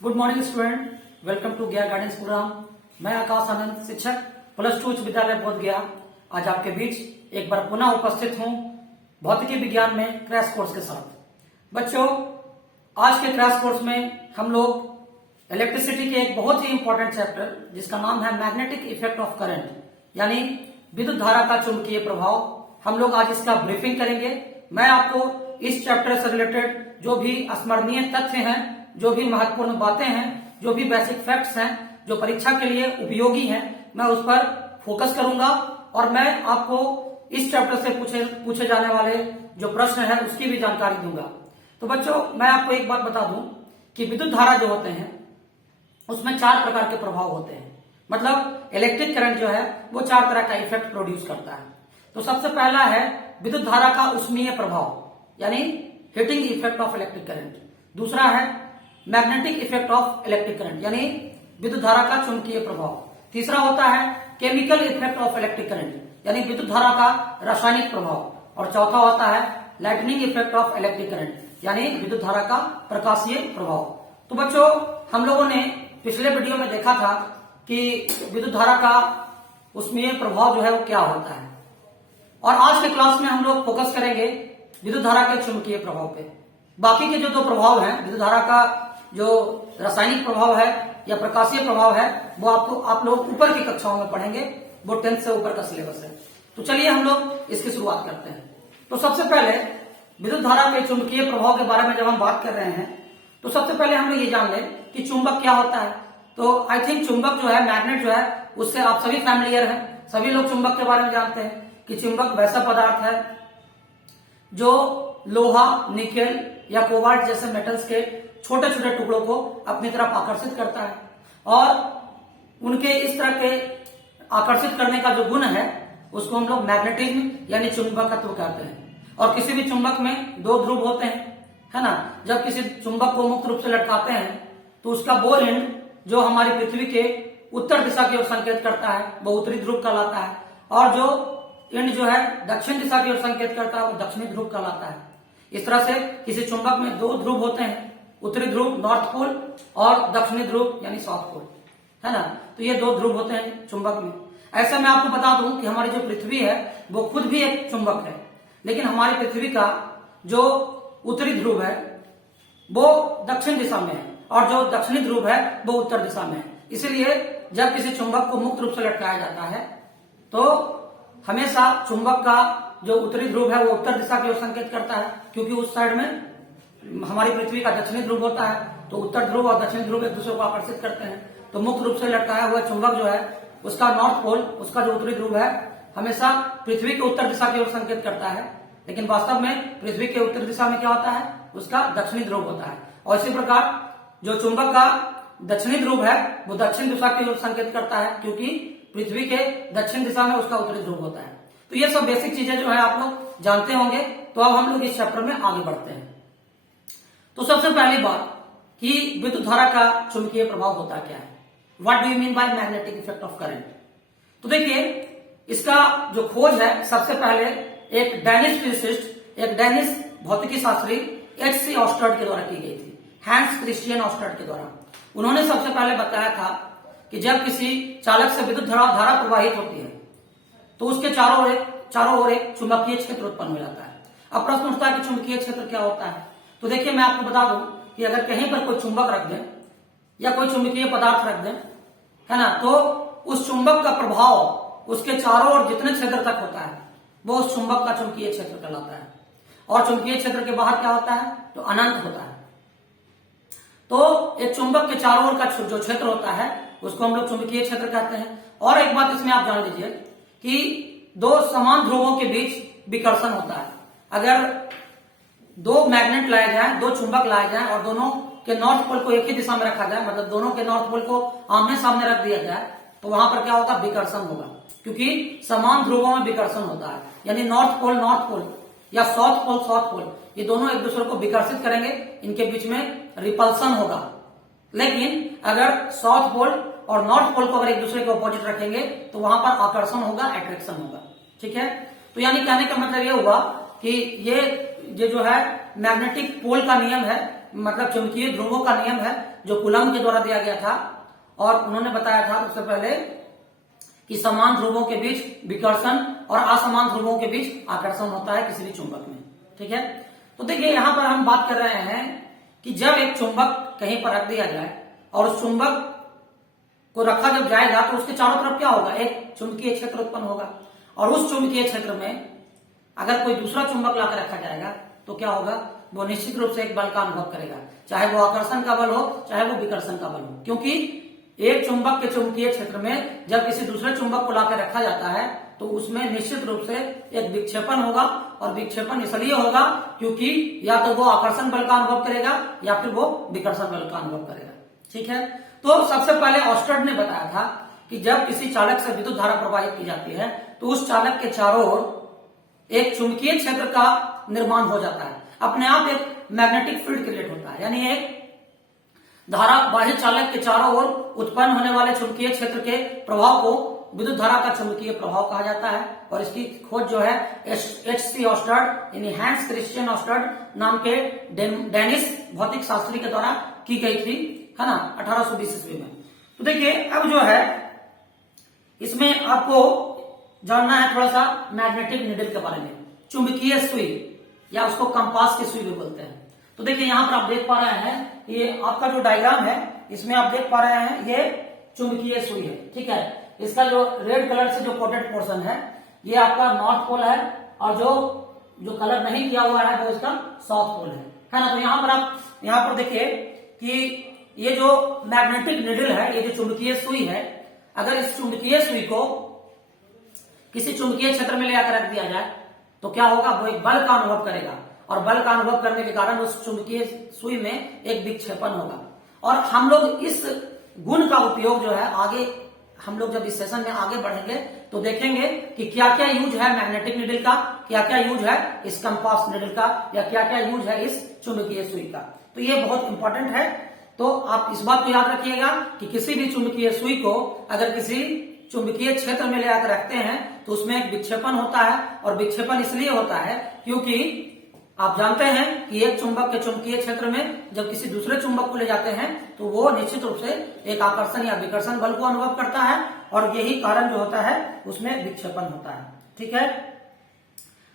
Good morning student, welcome to Gaya guidance program. मैं आकाश आनंद, शिक्षक plus 2 उच्च विद्यालय बोध गया, आज आपके बीच एक बार पुनः उपस्थित हूं भौतिकी विज्ञान में क्रैश कोर्स के साथ। बच्चों, आज के क्रैश कोर्स में हम लोग इलेक्ट्रिसिटी के एक बहुत ही इंपॉर्टेंट चैप्टर जिसका नाम है मैग्नेटिक इफेक्ट ऑफ करंट, यानी विद्युत धारा का चुंबकीय प्रभाव, हम लोग आज इसका ब्रीफिंग करेंगे। मैं आपको इस चैप्टर से रिलेटेड जो भी स्मरणीय तथ्य हैं, जो भी महत्वपूर्ण बातें हैं, जो भी बेसिक फैक्ट्स हैं, जो परीक्षा के लिए उपयोगी हैं, मैं उस पर फोकस करूंगा और मैं आपको इस चैप्टर से पूछे जाने वाले जो प्रश्न है उसकी भी जानकारी दूंगा। तो बच्चों, मैं आपको एक बात बता दूं कि विद्युत धारा जो होते हैं उसमें 4 प्रकार के प्रभाव होते हैं। मतलब इलेक्ट्रिक करंट जो है वो 4 तरह का इफेक्ट प्रोड्यूस करता है। तो सबसे पहला है विद्युत धारा का उष्मीय प्रभाव, यानी heating effect of electric current. दूसरा है magnetic effect of electric current, यानी विद्युत धारा का चुंबकीय प्रभाव। तीसरा होता है chemical effect of electric current, यानी विद्युत धारा का रासायनिक प्रभाव। और चौथा होता है lightning effect of electric current, यानी विद्युत धारा का प्रकाशीय प्रभाव। तो बच्चों, हम लोगों ने पिछले वीडियो में देखा था कि विद्युत धारा का उष्मीय प्रभाव जो है वो क्या होता है, और आज के क्लास में हम लोग फोकस करेंगे विद्युत धारा के चुंबकीय प्रभाव पे। बाकी के जो 2 प्रभाव हैं, विद्युत धारा का जो रासायनिक प्रभाव है या प्रकाशीय प्रभाव है, वो आप लोग ऊपर की कक्षाओं में पढ़ेंगे, वो 10th से ऊपर का सिलेबस है। तो चलिए हम लोग इसकी शुरुआत करते हैं। तो सबसे पहले विद्युत धारा के चुंबकीय प्रभाव के बारे में जब हम बात कर रहे हैं तो सबसे पहले हम लोग ये जान लें कि चुंबक क्या होता है। तो आई थिंक चुंबक जो है, मैग्नेट जो है, उससे आप सभी फैमिलियर हैं। सभी लोग चुंबक के बारे में जानते हैं कि चुंबक वैसा पदार्थ है जो लोहा, निकेल या कोबाल्ट जैसे मेटल्स के छोटे छोटे टुकड़ों को अपनी तरफ आकर्षित करता है, और उनके इस तरह के आकर्षित करने का जो गुण है उसको हम लोग मैग्नेटिज्म यानी चुंबकत्व कहते हैं। और किसी भी चुंबक में 2 ध्रुव होते हैं, है ना। जब किसी चुंबक को मुक्त रूप से लटकाते हैं तो उसका वो एंड जो हमारी पृथ्वी के उत्तर दिशा की ओर संकेत करता है वो उत्तरी ध्रुव कहलाता है, और जो एंड जो है दक्षिण दिशा की ओर संकेत करता है वो दक्षिणी ध्रुव कहलाता है। इस तरह से किसी चुंबक में 2 ध्रुव होते हैं, उत्तरी ध्रुव नॉर्थ पोल और दक्षिणी ध्रुव यानी साउथ पोल, है ना। तो ये 2 ध्रुव होते हैं चुंबक में। ऐसा मैं आपको बता दूं कि हमारी जो पृथ्वी है वो खुद भी एक चुंबक है, लेकिन हमारी पृथ्वी का जो उत्तरी ध्रुव है वो दक्षिण दिशा में है और जो दक्षिणी ध्रुव है वो उत्तर दिशा में है। इसीलिए जब किसी चुंबक को मुक्त रूप से लटकाया जाता है तो हमेशा चुंबक का जो उत्तरी ध्रुव है वो उत्तर दिशा की ओर संकेत करता है, क्योंकि उस साइड में हमारी पृथ्वी का दक्षिणी ध्रुव होता है। तो उत्तर ध्रुव और दक्षिणी ध्रुव एक दूसरे को आकर्षित करते हैं। तो मुक्त रूप से लटकाया हुआ चुंबक जो है उसका नॉर्थ पोल, उसका जो उत्तरी ध्रुव है, हमेशा पृथ्वी के उत्तर दिशा की ओर संकेत करता है, लेकिन वास्तव में पृथ्वी के उत्तर दिशा में क्या होता है, उसका दक्षिणी ध्रुव होता है। और इसी प्रकार जो चुंबक का दक्षिणी ध्रुव है वो दक्षिण दिशा की ओर संकेत करता है, क्योंकि पृथ्वी के दक्षिण दिशा में उसका उत्तरी ध्रुव होता है। तो ये सब बेसिक चीजें जो है आप लोग जानते होंगे। तो अब हम लोग इस चैप्टर में आगे बढ़ते हैं। तो सबसे पहली बात कि विद्युत धारा का चुंबकीय प्रभाव होता क्या है, what do you mean by magnetic effect of current. तो देखिए, इसका जो खोज है सबसे पहले एक डैनिश फिजिसिस्ट, एक डैनिश भौतिकी शास्त्री H.C. ऑस्टर्ड के द्वारा की गई थी, हैंस क्रिश्चियन ऑस्टर्ड के द्वारा। उन्होंने सबसे पहले बताया था कि जब किसी चालक से विद्युत धारा प्रवाहित होती है तो उसके चारों ओर एक चुंबकीय क्षेत्र उत्पन्न हो जाता है। अब प्रश्न उठता है कि चुंबकीय क्षेत्र क्या होता है। तो देखिए, मैं आपको बता दूं कि अगर कहीं पर कोई चुंबक रख दें या कोई चुंबकीय पदार्थ रख दें, है ना, तो उस चुंबक का प्रभाव उसके चारों ओर जितने क्षेत्र तक होता है वो उस चुंबक का चुंबकीय क्षेत्र कहलाता है। और चुंबकीय क्षेत्र के बाहर क्या होता है, तो अनंत होता है। तो एक चुंबक के चारों ओर का जो क्षेत्र होता है उसको हम लोग चुंबकीय क्षेत्र कहते हैं। और एक बात इसमें आप जान लीजिए कि 2 समान ध्रुवों के बीच विकर्षण होता है। अगर 2 मैग्नेट लाए जाएं, 2 चुंबक लाए जाएं और दोनों के नॉर्थ पोल को एक ही दिशा में रखा जाए, मतलब दोनों के नॉर्थ पोल को आमने सामने रख दिया जाए, तो वहां पर क्या होगा, विकर्षण होगा, क्योंकि समान ध्रुवों में विकर्षण होता है। यानी नॉर्थ पोल या साउथ पोल, ये दोनों एक दूसरे को विकर्षित करेंगे, इनके बीच में रिपल्सन होगा। लेकिन अगर साउथ पोल और नॉर्थ पोल को अगर एक दूसरे के ऑपोजिट रखेंगे तो वहां पर आकर्षण होगा, अट्रैक्शन होगा। ठीक है। तो यानी कहने का मतलब ये हुआ कि ये जो है मैग्नेटिक पोल का नियम है मतलब चुंबकीय ध्रुवों का नियम है जो कूलम के द्वारा दिया गया था, और उन्होंने बताया था उससे पहले कि समान ध्रुवों के बीच विकर्षण और असमान ध्रुवों के बीच आकर्षण होता है किसी भी चुंबक में। ठीक है, तो देखिए यहां पर हम बात कर रहे हैं कि जब एक चुंबक कहीं पर रख दिया जाए और उस चुंबक को रखा जब जाएगा तो उसके चारों तरफ क्या होगा, एक चुंबकीय क्षेत्र उत्पन्न होगा, और उस चुंबकीय क्षेत्र में अगर कोई दूसरा चुंबक लाकर रखा जाएगा तो क्या होगा, वो निश्चित रूप से एक बल का अनुभव करेगा, चाहे वो आकर्षण का बल हो चाहे वो विकर्षण का बल हो। क्योंकि एक चुंबक के चुंबकीय क्षेत्र में जब किसी दूसरे चुंबक को लाकर रखा जाता है तो उसमें निश्चित रूप से एक विक्षेपण होगा, और विक्षेपण इसलिए होगा क्योंकि या तो वो आकर्षण बल का अनुभव करेगा या फिर वो विकर्षण बल का अनुभव करेगा। ठीक है, तो सबसे पहले ऑस्टर्ड ने बताया था कि जब किसी चालक से विद्युत धारा प्रवाहित की जाती है तो उस चालक के चारों ओर एक चुंबकीय क्षेत्र का निर्माण हो जाता है, अपने आप एक मैग्नेटिक फील्ड क्रिएट होता है, यानी एक धारावाही चालक के चारों ओर उत्पन्न होने वाले चुंबकीय क्षेत्र के प्रभाव को विद्युत धारा का चुंबकीय प्रभाव कहा जाता है। और इसकी खोज जो है H.C. ऑस्टर्ड यानी हैंस क्रिश्चियन ऑस्टर्ड नाम के डेनिश भौतिक शास्त्री के द्वारा की गई थी, है ना, 1820 ईस्वी में। तो देखिए अब जो है इसमें आपको जानना है थोड़ा सा मैग्नेटिक निडल के बारे में, चुंबकीय सुई या उसको कंपास की सुई भी बोलते हैं। तो देखिए यहां पर आप देख पा रहे हैं, ये आपका जो डायग्राम है इसमें आप देख पा रहे हैं ये चुंबकीय सुई है। ठीक है, इसका जो रेड कलर से जो कोटेड पोर्शन है ये आपका नॉर्थ पोल है, और जो कलर नहीं किया हुआ है वो इसका साउथ पोल है ना। तो यहाँ पर देखिए कि ये जो मैग्नेटिक निडल है, ये जो चुंबकीय सुई है, अगर इस चुंबकीय सुई को किसी चुंबकीय क्षेत्र में ले आकर रख दिया जाए तो क्या होगा, वो एक बल का अनुभव करेगा, और बल का अनुभव करने के कारण उस चुंबकीय सुई में एक विक्षेपण होगा। और हम लोग इस गुण का उपयोग जो है आगे हम लोग जब इस सेशन में आगे बढ़ेंगे तो देखेंगे कि क्या क्या यूज है मैग्नेटिक निडल का, क्या क्या यूज है इस कंपास निडल का, या क्या क्या यूज है इस चुंबकीय सुई का। तो ये बहुत इंपॉर्टेंट है। तो आप इस बात को याद रखिएगा कि किसी भी चुंबकीय सुई को अगर किसी चुंबकीय क्षेत्र में ले आकर रखते हैं तो उसमें एक विक्षेपण होता है, और विक्षेपण इसलिए होता है क्योंकि आप जानते हैं कि एक चुंबक के चुंबकीय क्षेत्र में जब किसी दूसरे चुंबक को ले जाते हैं तो वो निश्चित रूप से एक आकर्षण या विकर्षण बल को अनुभव करता है, और यही कारण जो होता है उसमें विक्षेपण होता है। ठीक है,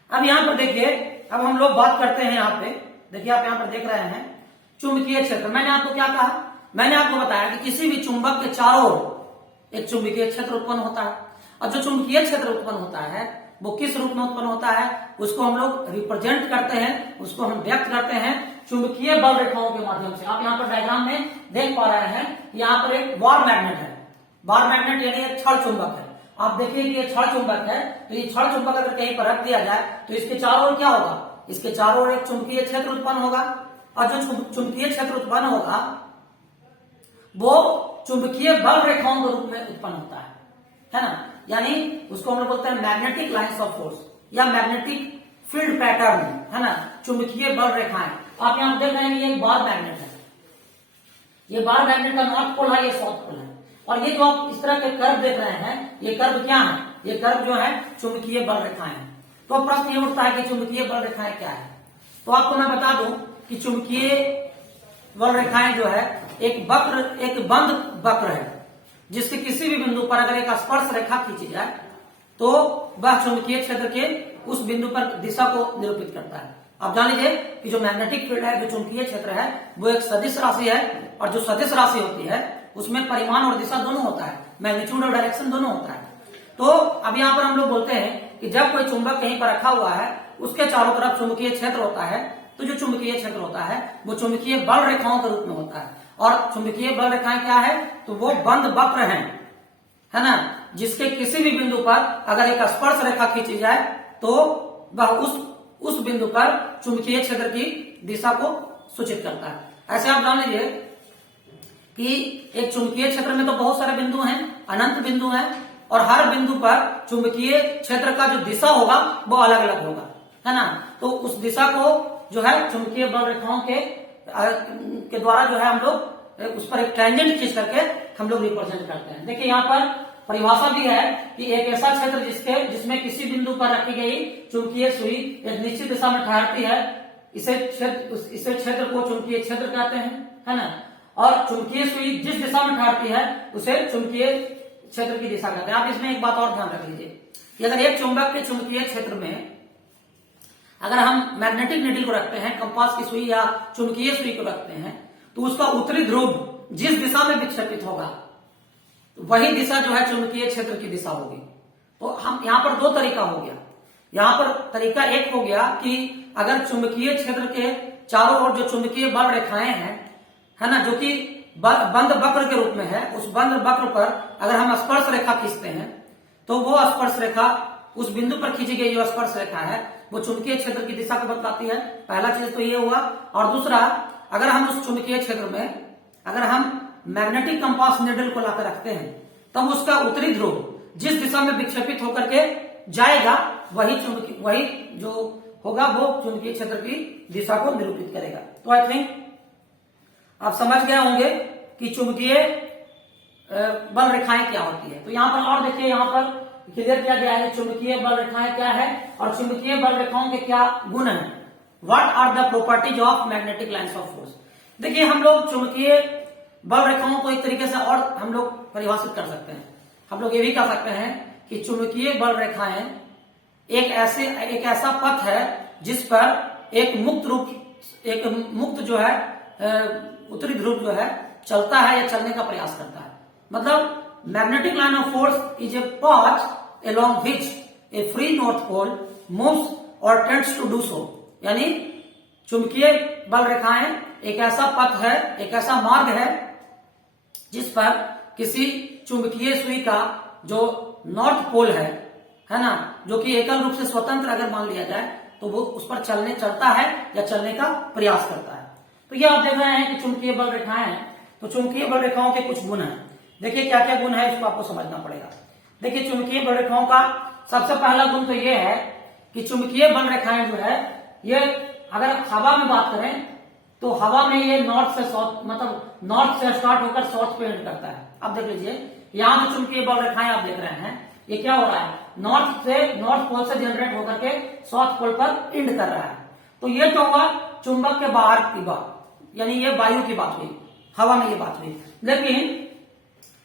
अब यहाँ पर देखिए, अब हम लोग बात करते हैं यहाँ पे, देखिए आप यहाँ पर देख रहे हैं चुंबकीय क्षेत्र। मैंने आपको क्या कहा, मैंने आपको बताया कि किसी भी चुंबक के चारों ओर एक चुंबकीय क्षेत्र उत्पन्न होता है, और जो चुंबकीय क्षेत्र उत्पन्न होता है वो किस रूप में उत्पन्न होता है, उसको हम लोग रिप्रेजेंट करते हैं, उसको हम व्यक्त करते हैं चुंबकीय बल रेखाओं के माध्यम से। आप यहाँ पर डायग्राम में देख पा रहे हैं, यहाँ पर एक बार मैग्नेट है, बार मैग्नेट यानी एक छड़ चुंबक है। आप देखिए कि ये छड़ चुंबक है, तो ये छड़ चुंबक अगर कहीं पर रख दिया जाए तो इसके चारों ओर क्या होगा, इसके चारों ओर एक चुंबकीय क्षेत्र उत्पन्न होगा, और जो चुंबकीय क्षेत्र उत्पन्न होगा वो चुंबकीय बल रेखाओं के रूप में उत्पन्न होता है ना, यानी उसको हम लोग बोलते हैं मैग्नेटिक लाइंस ऑफ फोर्स या मैग्नेटिक फील्ड पैटर्न, है ना, चुंबकीय बल रेखाएं। आप यहाँ देख रहे हैं ये एक बार मैग्नेट है, ये बार मैग्नेट का नॉर्थ पोल है, ये साउथ पोल है, और ये जो आप इस तरह के कर्व देख रहे हैं ये कर्व क्या है, ये कर्व जो है चुंबकीय बल रेखाएं हैं। तो प्रश्न ये उठता है कि चुंबकीय बल रेखाएं क्या है। तो आपको मैं बता दूं कि चुंबकीय बल रेखाएं जो है एक बंद वक्र है, जिसके किसी भी बिंदु पर अगर एक स्पर्श रेखा खींची जाए तो वह चुंबकीय क्षेत्र के उस बिंदु पर दिशा को निरूपित करता है। आप जान लीजिए कि जो मैग्नेटिक फील्ड है, जो चुंबकीय क्षेत्र है, वो एक सदिश राशि है, और जो सदिश राशि होती है उसमें परिमाण और दिशा दोनों होता है, मैग्नीट्यूड और डायरेक्शन दोनों होता है। तो अब यहाँ पर हम लोग बोलते हैं कि जब कोई चुंबक कहीं पर रखा हुआ है उसके चारों तरफ चुंबकीय क्षेत्र होता है, तो जो चुंबकीय क्षेत्र होता है वो चुंबकीय बल रेखाओं के रूप में होता है। और चुंबकीय बल रेखाएं क्या है, तो वो बंद वक्र हैं, है ना, जिसके किसी भी बिंदु पर अगर एक स्पर्श रेखा खींची जाए तो वह उस बिंदु पर चुंबकीय क्षेत्र की दिशा को सूचित करता है। ऐसे आप जान लीजिए कि एक चुंबकीय क्षेत्र में तो बहुत सारे बिंदु हैं, अनंत बिंदु हैं, और हर बिंदु पर चुंबकीय क्षेत्र का जो दिशा होगा वो अलग अलग होगा, है ना। तो उस दिशा को जो है चुंबकीय बल रेखाओं के द्वारा जो है हम लोग उस पर एक टेंजेंट खींच करके हम लोग रिप्रेजेंट करते हैं। देखिए यहाँ पर परिभाषा भी है कि एक ऐसा क्षेत्र जिसमें किसी बिंदु पर रखी गई चुंबकीय सुई एक निश्चित दिशा में ठहरती है इसे क्षेत्र को चुंबकीय क्षेत्र कहते हैं, है ना। और चुंबकीय सुई जिस दिशा में ठहरती है उसे चुंबकीय क्षेत्र की दिशा कहते हैं। आप इसमें एक बात और ध्यान रख लीजिए कि अगर एक चुंबक के चुंबकीय क्षेत्र में अगर हम मैग्नेटिक नीडल को रखते हैं, कंपास की सुई या चुंबकीय सुई को रखते हैं, तो उसका उत्तरी ध्रुव जिस दिशा में विक्षेपित होगा वही दिशा जो है चुंबकीय क्षेत्र की दिशा होगी। तो हम यहां पर दो तरीका हो गया। यहां पर तरीका एक हो गया कि अगर चुंबकीय क्षेत्र के चारों ओर जो चुंबकीय बल रेखाएं हैं, है ना, जो कि बंद वक्र के रूप में है, उस बंद वक्र पर अगर हम स्पर्श रेखा खींचते हैं तो वो स्पर्श रेखा उस बिंदु पर खींची गई जो स्पर्श रेखा है वो चुंबकीय क्षेत्र की दिशा को बताती है। पहला चीज तो ये हुआ। और दूसरा, अगर हम उस चुंबकीय क्षेत्र में अगर हम मैग्नेटिक कंपास नीडल को लाकर रखते हैं तब उसका उत्तरी ध्रुव जिस दिशा में विक्षेपित होकर के जाएगा वही जो होगा वो चुंबकीय क्षेत्र की दिशा को निरूपित करेगा। तो आई थिंक आप समझ गए होंगे कि चुंबकीय बल रेखाएं क्या होती है। तो यहां पर और देखिए, यहां पर क्लियर किया गया है चुंबकीय बल रेखाएं क्या है और चुंबकीय बल रेखाओं के क्या गुण है। What are the properties of magnetic lines of force. देखिए, हम लोग चुंबकीय बल रेखाओं को एक तरीके से और हम लोग परिभाषित कर सकते हैं। हम लोग ये भी कह सकते हैं कि चुंबकीय बल रेखाएं एक ऐसा पथ है जिस पर एक मुक्त जो है उत्तरी ध्रुव जो है चलता है या चलने का प्रयास करता है। मतलब magnetic line of force is a path along which a free north pole moves or tends to do so। यानी चुंबकीय बल रेखाएं एक ऐसा पथ है, एक ऐसा मार्ग है जिस पर किसी चुंबकीय सुई का जो नॉर्थ पोल है ना, जो कि एकल रूप से स्वतंत्र अगर मान लिया जाए तो वो उस पर चलता है या चलने का प्रयास करता है। तो ये आप देख रहे हैं कि चुंबकीय बल रेखाएं हैं। तो चुंबकीय बल रेखाओं के कुछ गुण हैं। देखिए क्या क्या गुण है, इसको आपको समझना पड़ेगा। देखिए, चुंबकीय बल रेखाओं का सबसे पहला गुण तो ये है कि चुंबकीय बल रेखाएं जो है ये अगर हवा में बात करें तो हवा में ये नॉर्थ से साउथ, मतलब नॉर्थ से स्टार्ट होकर साउथ पे एंड करता है। आप देख लीजिए, यहाँ जो चुंबकीय बल रेखाएं आप देख रहे हैं ये क्या हो रहा है, नॉर्थ पोल से जनरेट होकर के साउथ पोल पर एंड कर रहा है। तो ये तो हुआ चुंबक के बाहर की बात, यानी ये वायु की बात हुई, हवा में ये बात हुई। लेकिन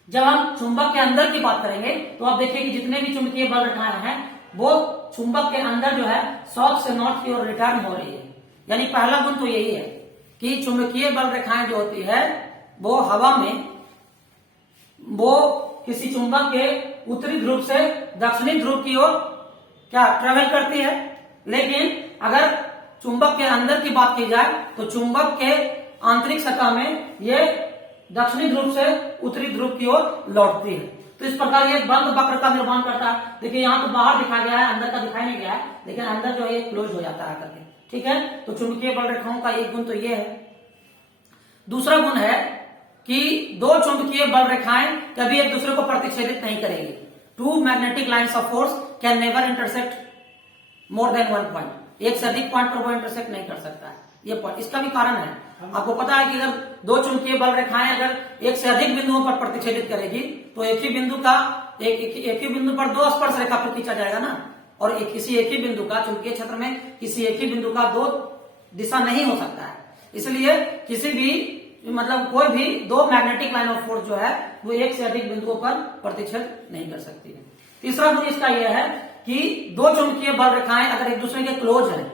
जब हम चुंबक के अंदर की बात करेंगे तो आप देखिए कि जितने भी चुंबकीय बल रेखाएं हैं वो चुंबक के अंदर जो है साउथ से नॉर्थ की ओर रिटर्न हो रही है। यानी पहला गुण तो यही है कि चुंबकीय बल रेखाएं जो होती है वो हवा में वो किसी चुंबक के उत्तरी ध्रुव से दक्षिणी ध्रुव की ओर क्या ट्रेवल करती है। लेकिन अगर चुंबक के अंदर की बात की जाए तो चुंबक के आंतरिक सतह में ये दक्षिणी ध्रुव से उत्तरी ध्रुव की ओर लौटती है। तो इस प्रकार ये बंद वक्र का निर्माण करता है। देखिए, यहाँ तो बाहर दिखाया गया है, अंदर का दिखाई नहीं गया है, लेकिन अंदर जो है ये क्लोज हो जाता है करके। ठीक है, तो चुंबकीय बल रेखाओं का एक गुण तो ये है। दूसरा गुण है कि दो चुंबकीय बल रेखाएं कभी एक दूसरे को प्रतिच्छेदित नहीं करेगी। Two magnetic lines of force can never intersect more than one point. एक से अधिक पॉइंट पर वो इंटरसेक्ट नहीं कर सकता है। ये पॉइंट, इसका भी कारण है। आपको पता है कि अगर दो चुंबकीय बल रेखाएं अगर एक से अधिक बिंदुओं पर प्रतिच्छेदित करेगी तो एक ही बिंदु पर दो स्पर्श रेखा पर खींचा जाएगा ना। और किसी एक ही बिंदु का चुंबकीय क्षेत्र में किसी एक ही बिंदु का दो दिशा नहीं हो सकता है। इसलिए किसी भी मतलब कोई भी दो मैग्नेटिक लाइन ऑफ फोर्स जो है वो एक से अधिक बिंदुओं पर प्रतिच्छेद नहीं कर सकती है। तीसरा गुण इसका यह है कि दो चुंबकीय बल रेखाएं अगर एक दूसरे के क्लोज है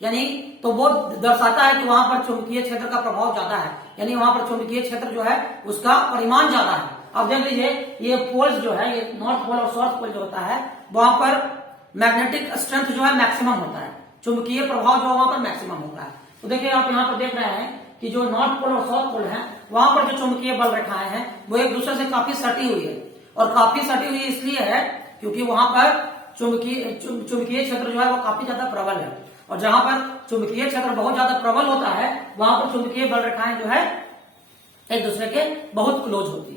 यानी तो वो दर्शाता है कि वहां पर चुंबकीय क्षेत्र का प्रभाव ज्यादा है, यानी वहां पर चुंबकीय क्षेत्र जो है उसका परिमाण ज्यादा है। अब देख लीजिए, ये पोल्स जो है, ये नॉर्थ पोल और साउथ पोल जो होता है वहां पर मैग्नेटिक स्ट्रेंथ जो है मैक्सिमम होता है, चुंबकीय प्रभाव जो वहां पर मैक्सिमम होता है। तो देखिए, आप यहाँ पर देख रहे हैं कि जो नॉर्थ पोल और साउथ पोल है वहां पर जो चुंबकीय बल रेखाएं हैं वो एक दूसरे से काफी सटी हुई है। और काफी सटी हुई इसलिए है क्योंकि वहां पर चुंबकीय क्षेत्र जो है वो काफी ज्यादा प्रबल है। और जहां पर चुंबकीय क्षेत्र बहुत ज्यादा प्रबल होता है वहां पर चुंबकीय बल रेखाएं जो है एक दूसरे के बहुत क्लोज होती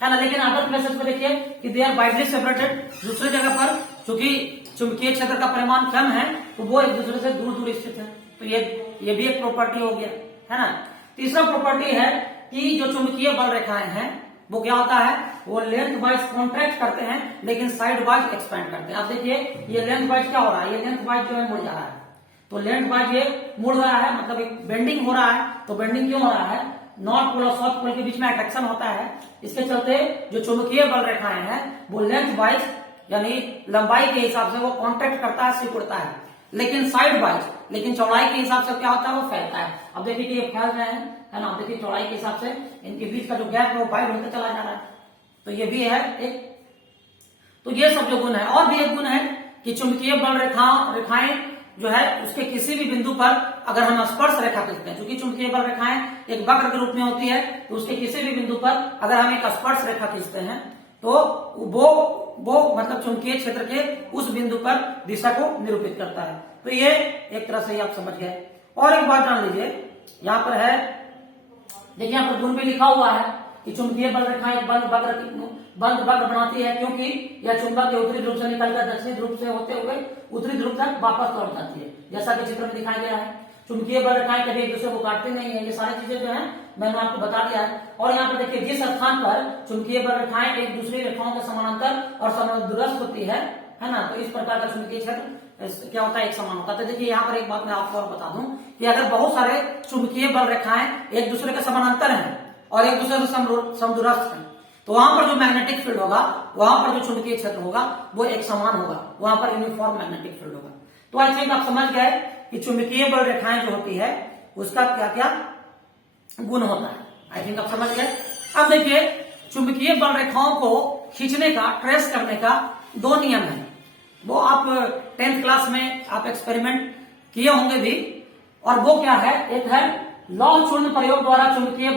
है ना। लेकिन अदर प्लेसेस पे देखिए कि दे आर वाइडली सेपरेटेड। दूसरी जगह पर चूंकि चुंबकीय क्षेत्र का परिमाण कम है तो वो एक दूसरे से दूर दूर स्थित है। तो ये भी एक प्रॉपर्टी हो गया, है ना। तीसरा प्रॉपर्टी है कि जो चुंबकीय बल रेखाएं हैं वो क्या होता है, वो लेंथ वाइज कॉन्ट्रैक्ट करते हैं लेकिन साइड वाइज एक्सपेंड करते हैं। आप देखिए, ये लेंथ वाइज क्या हो रहा है, ये लेंथ वाइज जो है मुड़ जा रहा है। तो लेंथ वाइज ये मुड़ रहा है, मतलब एक बेंडिंग हो रहा है। तो बेंडिंग क्यों हो रहा है? नॉर्थ पोल और साउथ पोल के बीच में अट्रैक्शन होता है, इसके चलते जो चुंबकीय बल रेखाएं हैं वो लेंथ वाइज यानी लंबाई के हिसाब से वो कॉन्ट्रैक्ट करता है, सिकुड़ता है। लेकिन साइड वाइज, लेकिन चौड़ाई के हिसाब से क्या होता है? वो फैलता है। अब देखिए कि ये फैल रहे हैं, है ना। देखिए चौड़ाई के हिसाब से इनके बीच का जो गैप है वो वाइड होता चला जा रहा है। तो ये भी है एक। तो ये सब जो गुण है, और भी एक गुण है कि चुंबकीय बल रेखाएं जो है उसके किसी भी बिंदु पर अगर हम स्पर्श रेखा खींचते हैं, क्योंकि चुंबकीय बल रेखाएं एक वक्र के रूप में होती है, तो उसके किसी भी बिंदु पर अगर हम एक स्पर्श रेखा खींचते हैं तो वो मतलब चुंबकीय क्षेत्र के उस बिंदु पर दिशा को निरूपित करता है। तो ये एक तरह से आप समझ गए। और एक बात जान लीजिए, यहाँ पर है, देखिए यहाँ पर गुण भी लिखा हुआ है कि चुंबकीय बल रेखा एक बंद वक्र बनाती है, क्योंकि यह चुंबक के उत्तरी ध्रुव से निकलकर दक्षिणी ध्रुव से होते हुए उत्तरी ध्रुव तक वापस लौट जाती है, जैसा कि चित्र में दिखाया गया है। चुंबकीय बल रेखाएं कभी एक दूसरे को काटती नहीं है। ये सारी चीजें जो है मैंने आपको बता दिया है। और यहाँ पर देखिए जिस स्थान पर चुंबकीय बल रेखाएं एक दूसरी रेखाओं के समानांतर और समदूरस्थ होती है ना, तो इस प्रकार का चुंबकीय क्षेत्र क्या होता है? एक समान होता है। तो देखिए यहाँ पर एक बात मैं आपको और बता दूं कि अगर बहुत सारे चुंबकीय बल रेखाएं एक दूसरे के समानांतर हैं और एक दूसरे से समदूरस्थ हैं, तो वहां पर जो मैग्नेटिक फील्ड होगा, वहां पर जो चुंबकीय क्षेत्र होगा वो एक समान होगा, वहां पर यूनिफॉर्म मैग्नेटिक फील्ड होगा। तो आई थिंक आप समझ गए कि चुंबकीय बल रेखाएं जो होती है उसका क्या क्या गुण होता है। आई थिंक आप समझ गए। अब देखिए चुंबकीय बल रेखाओं को खींचने का, ट्रेस करने का दो नियम है। वो आप 10th क्लास में आप एक्सपेरिमेंट किए होंगे भी, और वो क्या है? एक है लौह चूर्ण प्रयोग द्वारा चुंबकीय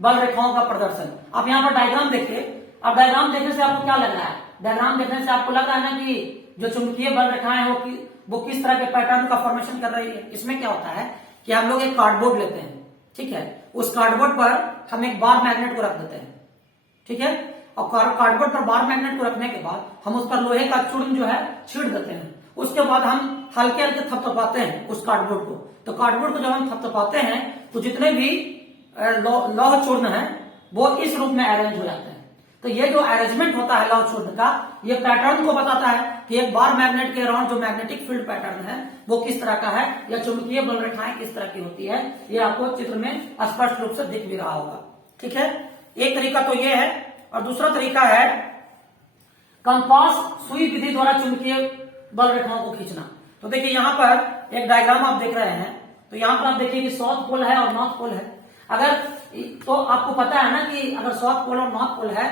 बल रेखाओं का प्रदर्शन। आप यहाँ पर डायग्राम देखिए। अब डायग्राम देखने से आपको क्या लग रहा है? डायग्राम देखने से आपको लग रहा है ना कि जो चुंबकीय बल रेखाएं हैं वो किस तरह के पैटर्न का फॉर्मेशन कर रही है। इसमें क्या होता है कि हम लोग एक कार्डबोर्ड लेते हैं, ठीक है, उस कार्डबोर्ड पर हम एक बार मैग्नेट को रख देते हैं, ठीक है, और कार्डबोर्ड पर बार मैग्नेट को रखने के बाद हम उस पर लोहे का चूर्ण जो है छींट देते हैं। उसके बाद हम हल्के हल्के थपथपाते हैं उस कार्डबोर्ड को। तो कार्डबोर्ड को जब हम थपथपाते हैं तो जितने भी लौह चूर्ण है वो इस रूप में अरेंज हो जाते हैं। तो ये जो अरेंजमेंट होता है लौह चूर्ण का, ये पैटर्न को बताता है कि एक बार मैग्नेट के अराउंड जो मैग्नेटिक फील्ड पैटर्न है वो किस तरह का है, या चुंबकीय बल रेखाएं किस तरह की होती है। ये आपको चित्र में स्पष्ट रूप से दिख भी रहा होगा, ठीक है। एक तरीका तो ये है, और दूसरा तरीका है कंपास सुई विधि द्वारा चुंबकीय बल रेखाओं को खींचना। तो देखिए यहाँ पर एक डायग्राम आप देख रहे हैं, तो यहाँ पर आप देखिए कि साउथ पोल है और नॉर्थ पोल है। अगर तो आपको पता है ना कि अगर साउथ पोल और नॉर्थ पोल है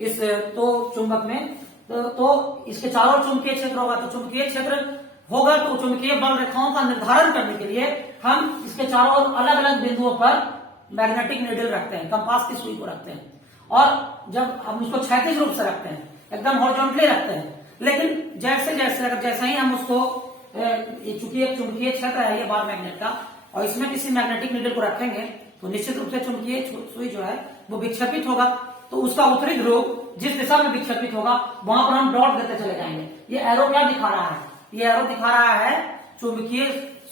इस तो चुंबक में, तो इसके चारों चुंबकीय क्षेत्र होगा। तो चुंबकीय क्षेत्र होगा तो चुंबकीय बल रेखाओं का निर्धारण करने के लिए हम इसके चारों अलग अलग बिंदुओं पर मैग्नेटिक नीडल रखते हैं, कंपास की सुई को रखते हैं, और जब हम उसको क्षैतिज रूप से रखते हैं, एकदम हॉरिजॉन्टली रखते हैं। लेकिन जैसे ही हम उसको, चूंकि एक चुंबकीय क्षेत्र है ये बार मैग्नेट का, और इसमें किसी मैग्नेटिक नीडल को रखेंगे तो निश्चित रूप से चुंबकीय सुई जो है वो विक्षेपित होगा। तो उसका उत्तरी ध्रुव जिस दिशा में विक्षेपित होगा वहां पर हम डॉट देते चले जाएंगे। ये एरो क्या दिखा रहा है? ये एरो दिखा रहा है चुंबकीय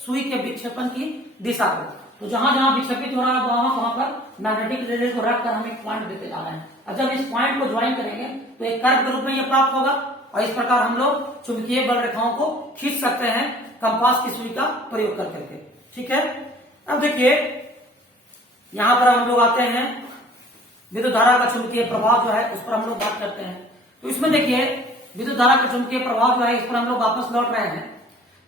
सुई के विक्षेपण की दिशा को। तो जहां जहां विक्षेपित हो रहा है वहां पर मैग्नेटिक नीडल को रखकर हम एक पॉइंट देते जा रहे हैं, और जब इस पॉइंट को ज्वाइन करेंगे तो एक कर्व के रूप में ये प्राप्त होगा, और इस प्रकार हम लोग चुंबकीय बल रेखाओं को खींच सकते हैं कंपास की सुई का प्रयोग कर करके, ठीक है। अब देखिए यहां पर हम लोग आते हैं विद्युत धारा का चुंबकीय प्रभाव जो है उस पर हम लोग बात करते हैं। तो इसमें देखिए विद्युत धारा का चुंबकीय प्रभाव जो है इस पर हम लोग वापस लौट रहे हैं।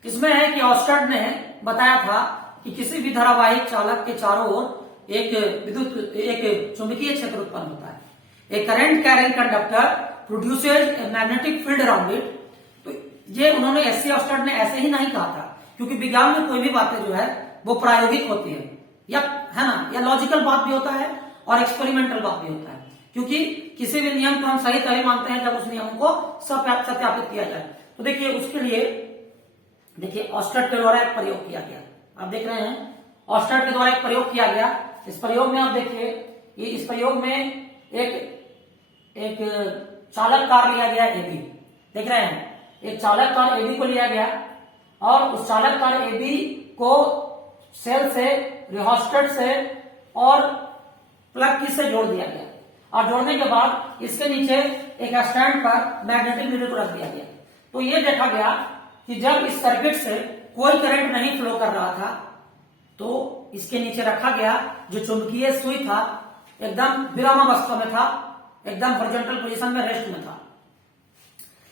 इसमें है कि ऑस्टर्ड ने बताया था कि किसी भी धारावाहिक चालक के चारों ओर एक चुंबकीय क्षेत्र उत्पन्न होता है। A current carrying conductor produces a magnetic field around it. तो ये उन्होंने एससी ऑस्टर्ड ने ऐसे ही नहीं कहा था, क्योंकि विज्ञान में कोई भी बातें जो है वो प्रायोगिक होती है, या है ना, या लॉजिकल बात भी होता है और एक्सपेरिमेंटल बात भी होता है। क्योंकि किसी भी नियम को हम सही तभी मानते हैं जब उस नियम को सत्यापित किया जाए। तो देखिए उसके लिए देखिए ऑस्टर्ड के द्वारा एक प्रयोग किया गया, आप देख रहे हैं ऑस्टर्ड के द्वारा एक प्रयोग किया गया। इस प्रयोग में आप देखिए, ये इस प्रयोग में एक चालक तार लिया गया एबी, देख रहे हैं, एक चालक तार एबी को लिया गया और उस चालक तार एबी को सेल से, रिहोस्टेट से और प्लग की से जोड़ दिया गया, और जोड़ने के बाद इसके नीचे एक स्टैंड पर मैग्नेटिक नीडल को रख दिया गया। तो ये देखा गया कि जब इस सर्किट से कोई करंट नहीं फ्लो कर रहा था तो इसके नीचे रखा गया जो चुंबकीय सुई था एकदम विरामावस्था में था, एकदम हॉरिजॉन्टल पोजीशन में रेस्ट में था।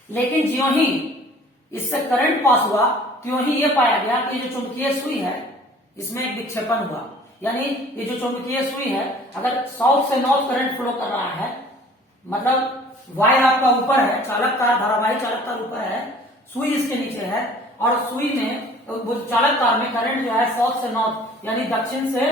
लेकिन ज्यों ही इससे करंट पास हुआ त्यों ही ये पाया गया कि जो चुंबकीय सुई है इसमें एक विक्षेपण हुआ। यानी ये जो चुंबकीय सुई है अगर साउथ से नॉर्थ करंट फ्लो कर रहा है, मतलब वायर आपका ऊपर है, चालक तार धारावाही चालक तार ऊपर है, सुई इसके नीचे है और सुई में वो चालक तार में करंट जो है साउथ से नॉर्थ यानी दक्षिण से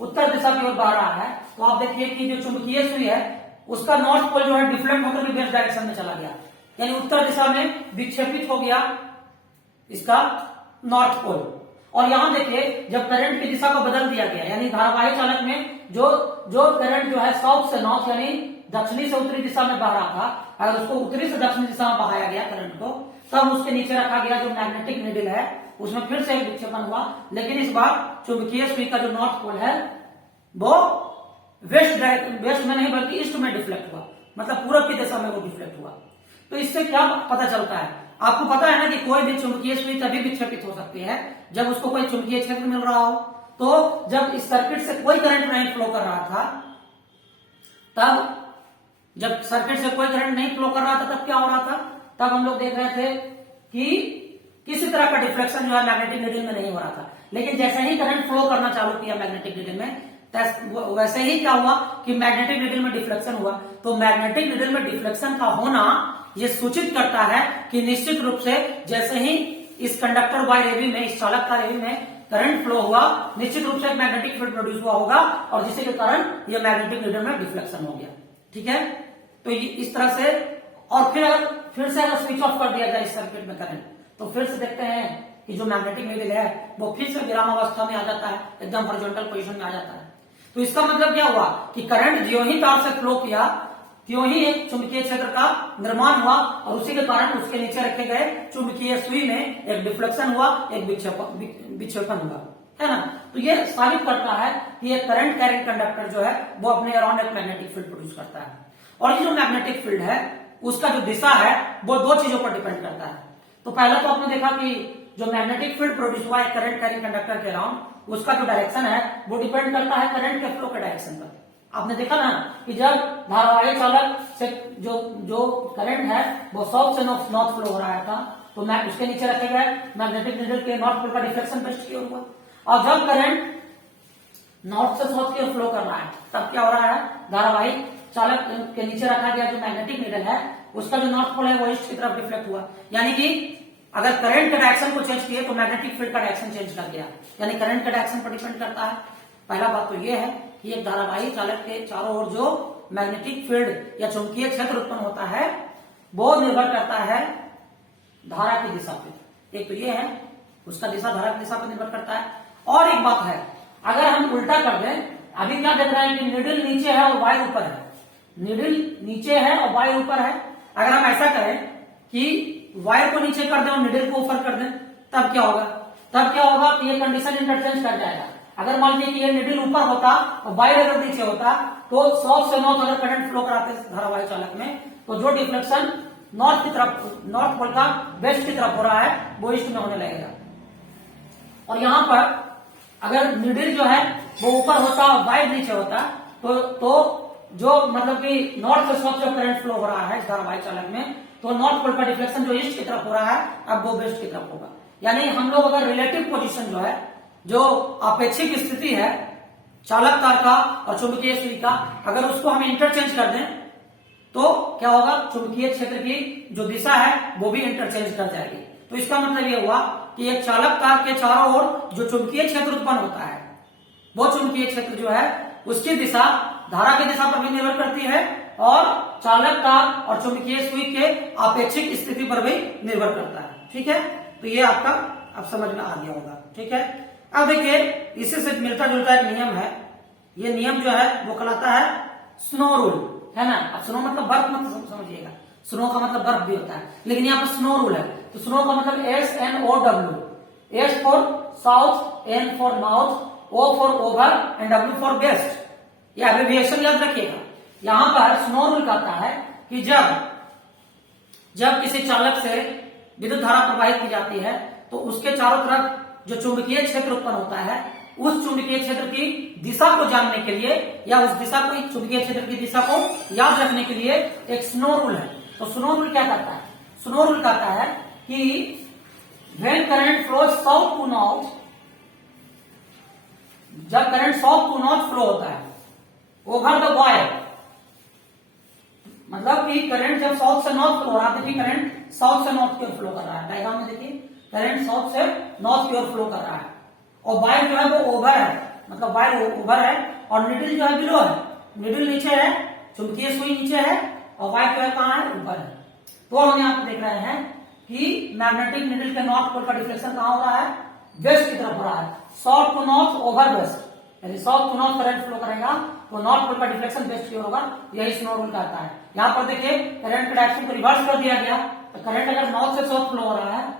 उत्तर दिशा की ओर बह रहा है। तो आप देखिए कि जो चुंबकीय सुई है उसका नॉर्थ पोल जो है डिफ्लेक्ट होकर के वेस्ट डायरेक्शन में चला गया, यानी उत्तर दिशा में विक्षेपित हो गया इसका नॉर्थ पोल। और यहां देखिए जब करंट की दिशा को बदल दिया गया यानी धारावाही चालक में जो करंट जो है साउथ से नॉर्थ यानी दक्षिणी से उत्तरी दिशा में बह रहा था, अगर उसको उत्तरी से दक्षिणी दिशा में बहाया गया करंट को, तब उसके नीचे रखा गया जो मैग्नेटिक नीडल है उसमें फिर से एक विक्षेपण हुआ। लेकिन इस बार चुंबकीय सुई का जो नॉर्थ पोल है वो वेस्ट में नहीं बल्कि ईस्ट में डिफ्लेक्ट हुआ, मतलब पूरब की दिशा में वो डिफ्लेक्ट हुआ। तो इससे क्या पता चलता है, आपको पता है ना कि कोई भी चुंबकीय सुई तभी विक्षेपित हो सकती है जब उसको कोई चुंबकीय क्षेत्र मिल रहा हो। तो जब इस सर्किट से कोई करंट नहीं फ्लो कर रहा था, तब जब सर्किट से कोई करंट नहीं फ्लो कर रहा था तब क्या हो रहा था, तब हम लोग देख रहे थे कि किसी तरह का डिफ्लेक्शन जो है मैग्नेटिक नीडल में नहीं हो रहा था। लेकिन जैसे ही करंट फ्लो करना चालू किया मैग्नेटिक नीडल में, वैसे ही क्या हुआ कि मैग्नेटिक नीडल में डिफ्लेक्शन हुआ। तो मैग्नेटिक नीडल में डिफ्लेक्शन का होना यह सूचित करता है कि निश्चित रूप से जैसे ही इस कंडक्टर वायर एबी में, इस चालक तार एबी में करंट फ्लो हुआ, निश्चित रूप से मैग्नेटिक फील्ड प्रोड्यूस हुआ होगा और जिसके के कारण यह मैग्नेटिक नीडल में डिफ्लेक्शन हो गया। ठीक है, तो इस तरह से। और फिर से अगर स्विच ऑफ कर दिया जाए इस सर्किट में करंट, तो फिर से देखते हैं कि जो मैग्नेटिक नीडल है वो फिर से विरामावस्था में आ जाता है, एकदम हॉरिजॉन्टल पोजीशन में आ जाता है। तो इसका मतलब क्या हुआ कि करंट ज्यों ही तार से फ्लो किया त्यों ही एक चुंबकीय क्षेत्र का निर्माण हुआ और उसी के कारण उसके नीचे रखे गए चुंबकीय सुई में एक डिफ्लेक्शन हुआ, एक विक्षेपण हुआ, है ना। तो ये साबित करता है कि एक करंट कैरिंग कंडक्टर जो है वो अपने अराउंड एक मैग्नेटिक फील्ड प्रोड्यूस करता है। और ये जो मैग्नेटिक फील्ड है उसका जो दिशा है वो दो चीजों पर डिपेंड करता है। तो पहला तो आपने देखा कि जो मैग्नेटिक फील्ड प्रोड्यूस हुआ है करंट कैरिंग कंडक्टर के अराउंड, उसका जो डायरेक्शन है वो डिपेंड करता है करंट के फ्लो के डायरेक्शन पर। आपने देखा ना कि जब धारावाही चालक से जो करंट है वो साउथ से नॉर्थ फ्लो हो रहा था, तो उसके नीचे रखे गए मैग्नेटिक नीडल के नॉर्थ पोल का डिफ्लेक्शन वेस्ट की ओर हुआ। और जब करंट नॉर्थ से साउथ की ओर फ्लो कर रहा है तब क्या हो रहा है, धारावाही चालक के नीचे रखा गया जो मैग्नेटिक नीडल है उसका जो नॉर्थ पोल है वो ईस्ट की तरफ डिफ्लेक्ट हुआ। यानी कि अगर करंट के डायरेक्शन को चेंज किए तो मैग्नेटिक फील्ड का डायरेक्शन चेंज कर दिया, यानी करंट के डायरेक्शन पर डिपेंड करता है। पहला बात तो ये है कि एक धारावाही चालक के चारों ओर जो मैग्नेटिक फील्ड या चुंबकीय क्षेत्र उत्पन्न होता है वो निर्भर करता है धारा की दिशा पे। एक तो ये है उसका दिशा धारा की दिशा पर निर्भर करता है। और एक बात है, अगर हम उल्टा कर दें, अभी क्या देख रहे हैं कि नीडल नीचे है और वायर ऊपर है, नीडल नीचे है और वायर ऊपर है। अगर हम ऐसा करें कि वायर को नीचे कर दें और नीडल को ऊपर कर दें, तब क्या होगा, कि ये कंडीशन इंटरचेंज कर जाएगा। अगर मान लीजिए कि ये नीडल ऊपर होता और वायर अगर नीचे होता, तो साउथ से नॉर्थ अगर करंट फ्लो कराते धारावाही चालक में, तो जो डिफ्लेक्शन नॉर्थ की तरफ, नॉर्थ पोल का वेस्ट की तरफ हो रहा है वो ईस्ट में होने लगेगा। और यहां पर अगर नीडल जो है वो ऊपर होता और वायर नीचे होता, तो जो मतलब कि नॉर्थ से साउथ जो करंट फ्लो हो रहा है इस धारावाही चालक में, तो नॉर्थ पोल का डिफ्लेक्शन जो ईस्ट की तरफ हो रहा है अब वो वेस्ट की तरफ होगा। यानी हम लोग अगर रिलेटिव पोजीशन जो है, जो अपेक्षिक स्थिति है चालक तार का और चुंबकीय सुई का, अगर उसको हम इंटरचेंज कर दें तो क्या होगा, चुंबकीय क्षेत्र की जो दिशा है वो भी इंटरचेंज कर जाएगी। तो इसका मतलब ये हुआ कि एक चालक तार के चारों ओर जो चुंबकीय क्षेत्र उत्पन्न होता है वो चुंबकीय क्षेत्र जो है उसकी दिशा धारा की दिशा पर भी निर्भर करती है और चालक तार और चुंबकीय सुई के अपेक्षिक स्थिति पर भी निर्भर करता है। ठीक है, तो ये आपका अब समझ में आ गया होगा। ठीक है, अब देखिए इसी से मिलता जुलता एक नियम है। ये नियम जो है वो कहलाता है स्नो रूल, है ना। अब स्नो मतलब बर्फ मत समझिएगा, स्नो का मतलब बर्फ भी होता है, लेकिन यहाँ पर स्नो रूल है। तो स्नो का मतलब SNOW, S for south, N for north, O for over and W for west. ये एब्रिविएशन याद रखिएगा। यहां पर स्नो रूल कहता है कि जब किसी चालक से विद्युत धारा प्रवाहित की जाती है तो उसके चारों तरफ जो चुंबकीय क्षेत्र उत्पन्न होता है, उस चुंबकीय क्षेत्र की दिशा को जानने के लिए या उस दिशा को, चुंबकीय क्षेत्र की दिशा को याद रखने के लिए एक स्नो रूल है। तो स्नो रूल क्या कहता है? स्नो रूल कहता है कि when current flows south to north, जब current south to north flow होता है ओवर द वायर, मतलब कि करंट जब साउथ से नॉर्थ फ्लो हो रहा है, देखिए करंट साउथ से नॉर्थ की ओर फ्लो कर रहा है, डायग्राम में देखिए करंट साउथ से नॉर्थ की ओर फ्लो कर रहा है, और वायर जो है वो ओवर है, मतलब वायर ओवर है, और निडल जो है बिलो है, निडल नीचे है, चुंबकीय सुई नीचे है, और वायर जो है कहां है? ऊपर है। तो हम यहाँ पे देख रहे हैं कि मैग्नेटिक निडल के नॉर्थ पोल का डिफ्लेक्शन कहां हो रहा है? वेस्ट की तरफ हो रहा है, south to north over west, यानी south to north current flow करेगा तो नॉर्थ पोल का डिफ्लेक्शन वेस्ट की ओर होगा। यही स्नो रूल कहता है। यहाँ पर देखिए करंट के डायरेक्शन को रिवर्स कर दिया गया, तो करंट अगर नॉर्थ से साउथ फ्लो हो रहा है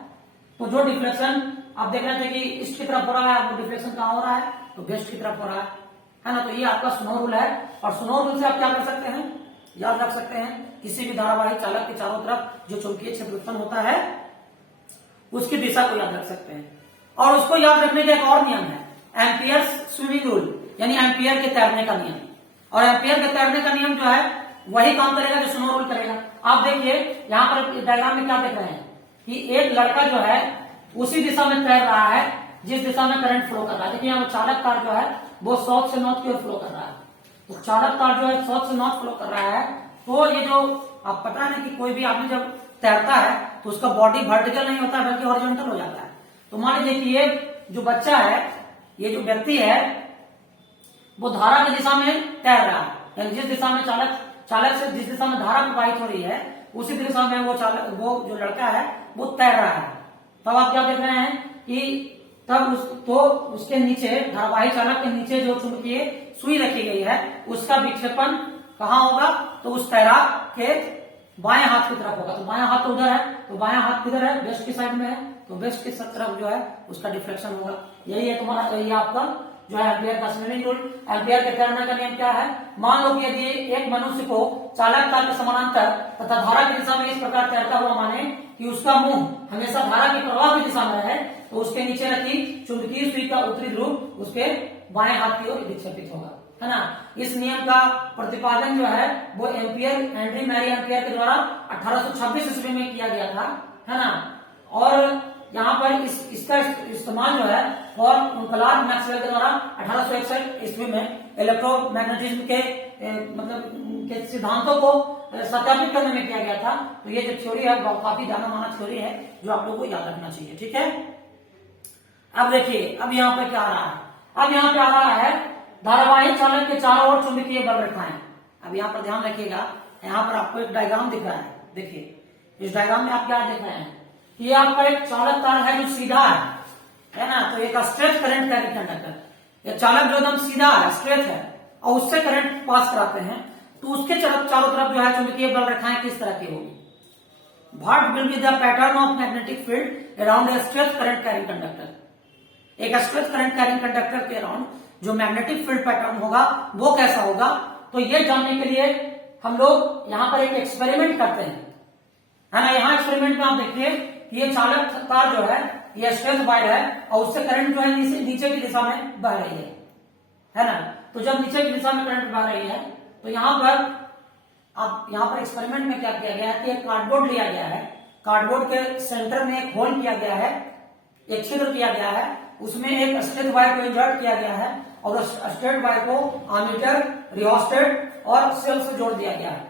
तो जो डिफ्लेक्शन आप देख रहे थे कि ईस्ट की तरफ हो रहा है, वो डिफ्लेक्शन कहां हो रहा है? तो वेस्ट की तरफ हो रहा है ना। तो ये आपका स्नो रूल है, और स्नो रूल से आप क्या कर सकते हैं? याद रख सकते हैं किसी भी धारावाही चालक के चारों तरफ जो चुंबकीय क्षेत्र उत्पन्न होता है उसकी दिशा को याद रख सकते हैं। और उसको याद रखने का एक और नियम है, एम्पियर स्विमिंग रूल, यानी एम्पियर के तैरने का नियम। और एम्पियर के तैरने का नियम जो है वही काम करेगा जो स्नो रूल करेगा। आप देखिए यहाँ पर डायग्राम में क्या देख रहे हैं कि एक लड़का जो है उसी दिशा में तैर रहा है जिस दिशा में करंट फ्लो कर रहा है। देखिए यहाँ चालक तार जो है वो साउथ से नॉर्थ की ओर फ्लो कर रहा है, तो चालक तार जो है साउथ से नॉर्थ फ्लो कर रहा है। तो ये जो आप पता है ना कि कोई भी आदमी जब तैरता है तो उसका बॉडी वर्टिकल नहीं होता बल्कि हॉरिजॉन्टल हो जाता है। तो मान लीजिए कि ये जो बच्चा है, ये जो व्यक्ति है, वो धारा की दिशा में तैर रहा है, यानी जिस दिशा में चालक से जिस दिशा में धारा प्रवाहित हो रही है उसी दिशा में वो जो लड़का है वो तैर रहा है। तब आप क्या देख रहे हैं कि तब उसके नीचे, धारावाही चालक के नीचे जो चुंबकीय सुई रखी गई है उसका विक्षेपण कहाँ होगा? तो उस तैराक के बाएं हाथ की तरफ होगा। तो बाएं हाथ तो उधर है, तो बाएं हाथ किधर है? वेस्ट की साइड में है, तो वेस्ट की तरफ जो है उसका डिफ्लेक्शन होगा। यही है तुम्हारा, यही आपका जो है एम्पियर का स्विमिंग रूल। एम्पियर के तैरने का नियम क्या है? मान लो कि यदि एक मनुष्य को चालक तार के समानांतर तथा धारा की दिशा में इस प्रकार तैरता हुआ माने कि उसका मुंह हमेशा धारा की प्रवाह की दिशा में रहे, तो उसके नीचे रखी चुंबकीय सुई का उत्तरी ध्रुव उसके बाएं हाथ की ओर विक्षेपित होगा, है ना। इस नियम का प्रतिपादन जो है वो हेनरी मैरी एम्पियर के द्वारा 1826 ईस्वी में किया गया था, है ना। और यहाँ पर इसका इस्तेमाल जो है और क्लार्क मैक्सवेल के द्वारा 1861 ईस्वी में इलेक्ट्रोमैग्नेटिज्म के के सिद्धांतों को सत्यापित करने में किया गया था। तो ये जो थ्योरी है वो काफी जाना माना थ्योरी है जो आप लोगों को याद रखना चाहिए, ठीक है। अब देखिए अब यहाँ पे क्या आ रहा है? अब यहाँ पे आ रहा है धारावाही चालक के चारों ओर चुंबकीय बल रेखाएं। अब यहाँ पर ध्यान रखिएगा, यहाँ पर आपको एक डायग्राम दिख रहा है। देखिए इस डायग्राम में आप क्या देख रहे हैं? ये आपका एक चालक तार है जो सीधा है ना। तो एक स्ट्रेट करंट कैरी कंडक्टर, ये चालक जो एकदम सीधा है, स्ट्रेट है, और उससे करंट पास कराते हैं, तो उसके चारों तरफ जो है चुंबकीय बल रेखाएं किस तरह की होगी? What will be the pattern of magnetic field around a straight current carry conductor? एक स्ट्रेट करंट कैरी कंडक्टर के अराउंड जो मैग्नेटिक फील्ड पैटर्न होगा वो कैसा होगा? तो ये जानने के लिए हम लोग यहाँ पर एक एक्सपेरिमेंट करते हैं, है ना। यहाँ एक्सपेरिमेंट में आप देखिए ये चालक तार जो है ये स्ट्रेट वायर है और उससे करंट जो है नीचे की दिशा में बह रही है ना। तो जब नीचे की दिशा में करंट बह रही है तो यहाँ पर आप यहाँ पर एक्सपेरिमेंट में क्या किया गया है कि एक कार्डबोर्ड लिया गया है, कार्डबोर्ड के सेंटर में एक होल किया गया है, एक छिद्र किया गया है, उसमें एक स्ट्रेट वायर को इंसर्ट किया गया है और उस स्ट्रेट वायर को आमीटर, रियोस्टेट और सेल से जोड़ दिया गया है।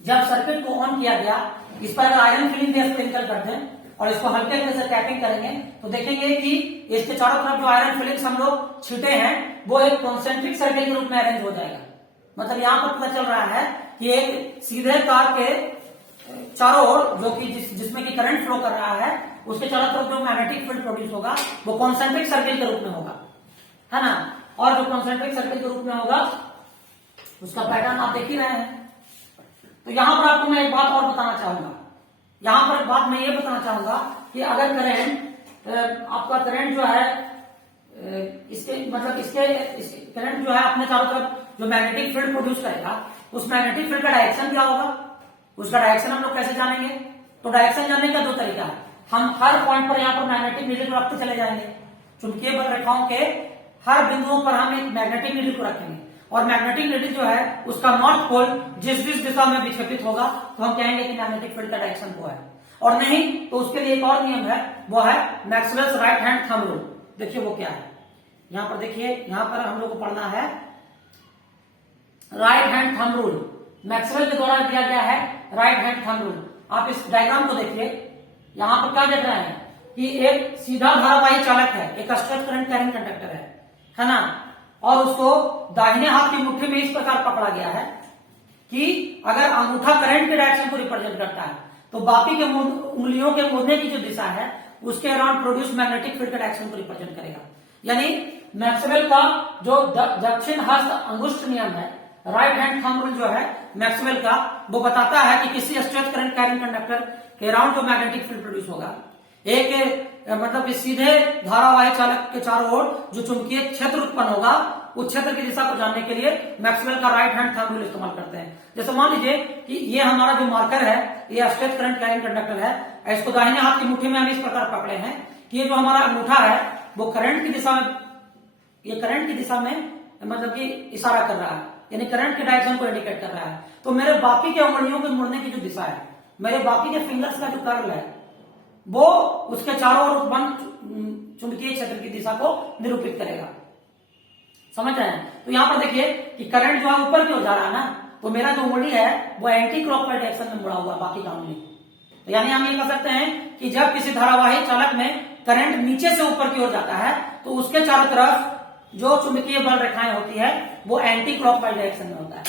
जब सर्किट को ऑन किया गया, इस पर अगर आयरन फिलिंग भी स्प्रिंकल कर दें और इसको हल्के हल्के से टैपिंग करेंगे तो देखेंगे कि इसके चारों तरफ जो आयरन फिलिंग्स हम लोग छींटे हैं वो एक कॉन्सेंट्रिक सर्किल के रूप में अरेंज हो जाएगा। मतलब यहाँ पर पता चल रहा है कि एक सीधे तार के चारों ओर जो कि जिसमें कि करंट फ्लो कर रहा है उसके चारों तरफ जो मैग्नेटिक फील्ड प्रोड्यूस होगा वो कॉन्सेंट्रिक सर्किल के रूप में होगा, है ना। और जो कॉन्सेंट्रिक सर्किल के रूप में होगा उसका पैटर्न आप देख ही रहे हैं। तो यहां पर आपको मैं एक बात और बताना चाहूंगा, यहां पर एक बात मैं ये बताना चाहूंगा कि अगर करंट आपका करंट जो है इसके करंट जो है अपने चारों तरफ जो मैग्नेटिक फील्ड प्रोड्यूस करेगा उस मैग्नेटिक फील्ड का डायरेक्शन क्या होगा? उसका डायरेक्शन हम लोग कैसे जानेंगे? तो डायरेक्शन जानने का दो तरीका है। हम हर पॉइंट पर यहाँ पर मैग्नेटिक नीडल को रखते चले जाएंगे। चुंबकीय बल रेखाओं के हर बिंदुओं पर हम एक मैग्नेटिक नीडल को रखेंगे और मैग्नेटिक नीडल जो है उसका नॉर्थ पोल जिस जिस दिशा में विक्षेपित होगा तो हम कहेंगे कि मैग्नेटिक फील्ड का डायरेक्शन वो है, और नहीं तो उसके लिए एक और नियम है, वो है Maxwell's right hand thumb rule. देखिए वो क्या है, यहां पर देखिए, यहां पर हम लोग को पढ़ना है right hand thumb rule. Maxwell के द्वारा दिया गया है राइट हैंड थंब रूल। आप इस डायग्राम को देखिए, यहां पर क्या देख रहे हैं कि एक सीधा धारावाही चालक है, एक स्ट्रेट करंट कैरिंग कंडक्टर है ना, और उसको दाहिने हाथ की मुट्ठी में इस प्रकार पकड़ा गया है कि अगर अंगूठा करंट के डायरेक्शन को रिप्रेजेंट करता है तो बाकी के उंगलियों के मुड़ने की जो दिशा है उसके अराउंड प्रोड्यूस मैग्नेटिक फील्ड के डायरेक्शन को रिप्रेजेंट करेगा। यानी मैक्सवेल का जो दक्षिण हस्त अंगुष्ठ नियम है, राइट हैंड थंब रूल जो है मैक्सवेल का, वो बताता है कि किसी स्ट्रेच करंट कैरिंग कंडक्टर के अराउंड जो मैग्नेटिक फील्ड प्रोड्यूस होगा, एक मतलब इस सीधे धारावाही चालक के चारों ओर जो चुंबकीय क्षेत्र उत्पन्न होगा उस क्षेत्र की दिशा को जानने के लिए मैक्सवेल का राइट हैंड थंब रूल इस्तेमाल करते हैं। जैसे मान लीजिए कि ये हमारा जो मार्कर है, ये स्ट्रेच करंट कैरिंग कंडक्टर है, इसको दाहिने हाथ की मुट्ठी में हम इस प्रकार पकड़े हैं कि ये जो हमारा अंगूठा है वो करंट की दिशा में, ये करंट की दिशा में मतलब कि इशारा कर रहा है, यानी करंट के डायरेक्शन को इंडिकेट कर रहा है। तो मेरे बाकी के उंगलियों के मुड़ने की जो दिशा है, मेरे बाकी के फिंगर्स का जो कर्ल है, वो उसके चारों ओर उत्पन्न चुंबकीय क्षेत्र की दिशा को निरूपित करेगा। समझ रहे हैं? तो यहां पर देखिए कि करंट जो है ऊपर की ओर जा रहा है ना, तो मेरा जो उंगली है वो एंटी क्लॉकवाइज डायरेक्शन में मुड़ा हुआ है बाकी का उंगली। तो यानी हम ये कह सकते हैं कि जब किसी धारावाही चालक में करंट नीचे से ऊपर की ओर जाता है तो उसके चारों तरफ जो चुंबकीय बल रेखाएं होती है वो एंटी क्लॉकवाइज डायरेक्शन में होता है।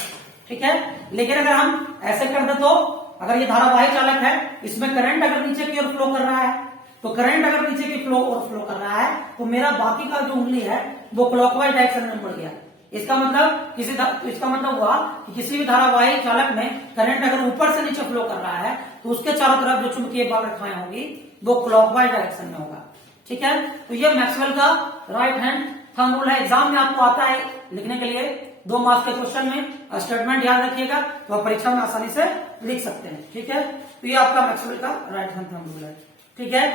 ठीक है, लेकिन अगर हम ऐसे कर दे तो अगर ये धारावाही चालक है, इसमें करंट अगर नीचे की ओर फ्लो कर रहा है, तो करंट अगर नीचे की ओर फ्लो कर रहा है तो मेरा बाकी का जो उंगली है वो क्लॉकवाइज डायरेक्शन में बढ़ गया। इसका मतलब हुआ कि किसी भी धारावाही चालक में करंट अगर ऊपर से नीचे फ्लो कर रहा है तो उसके चारों तरफ जो चुंबकीय बल रेखाएं होगी वो क्लॉकवाइज डायरेक्शन में होगा। ठीक है, तो ये मैक्सवेल का राइट हैंड थंब रूल है। एग्जाम में आपको आता है लिखने के लिए 2 मार्क्स के क्वेश्चन में स्टेटमेंट याद रखिएगा तो आप परीक्षा में आसानी से लिख सकते हैं। ठीक है, तो ये आपका मैक्सवेल का राइट हैंड थंब रूल है। ठीक है,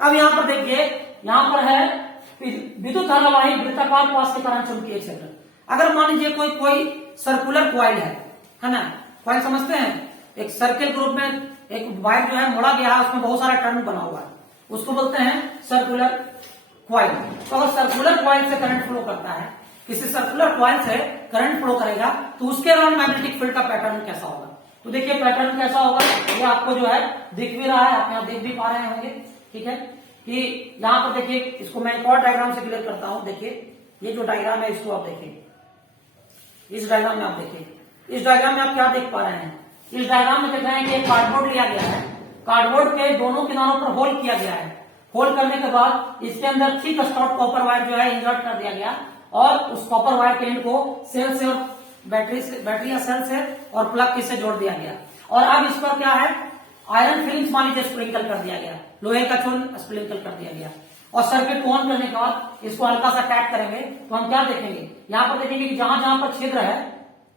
अब यहां पर देखिए, यहां पर है विद्युत धारावाही वृत्ताकार पास के कारण चुंबकीय क्षेत्र। अगर मान लीजिए कोई सर्कुलर कॉइल है ना, कॉइल समझते हैं, एक सर्किल के रूप में एक वायर जो है मोड़ा गया है, उसमें बहुत सारा टर्न बना हुआ है, उसको बोलते हैं सर्कुलर कॉइल। तो अगर सर्कुलर कॉइल से करंट फ्लो करता है, किसी सर्कुलर कॉइल से करंट फ्लो करेगा तो उसके अराउंड मैग्नेटिक फील्ड का पैटर्न कैसा होगा। तो देखिए पैटर्न कैसा होगा, ये आपको जो है दिख भी रहा है, आप यहाँ देख भी पा रहे होंगे। ठीक है, कि यहां पर देखिए, इसको मैं एक और डायग्राम से क्लियर करता हूं। देखिए ये जो डायग्राम है इसको आप देखिए, इस डायग्राम में आप देखिए, इस डायग्राम में आप क्या देख पा रहे हैं, इस डायग्राम में देख रहे हैं कि एक कार्डबोर्ड लिया गया है, कार्डबोर्ड के दोनों किनारों पर होल किया गया है। होल करने के बाद इसके अंदर थिक स्टॉप कॉपर वायर जो है इंसर्ट कर दिया गया और उस कॉपर वायर के एंड को सेल से और बैटरी या सेल से और प्लग से जोड़ दिया गया। और अब इस पर क्या है, आयरन फिल्म मान लीजिए स्प्रिंकल कर दिया गया, लोहे का चूर्ण स्प्रिंकल कर दिया गया। और सर्किट को ऑन करने के बाद इसको हल्का सा टैप करेंगे तो हम क्या देखेंगे, यहां पर देखेंगे कि जहां जहां पर छिद्र है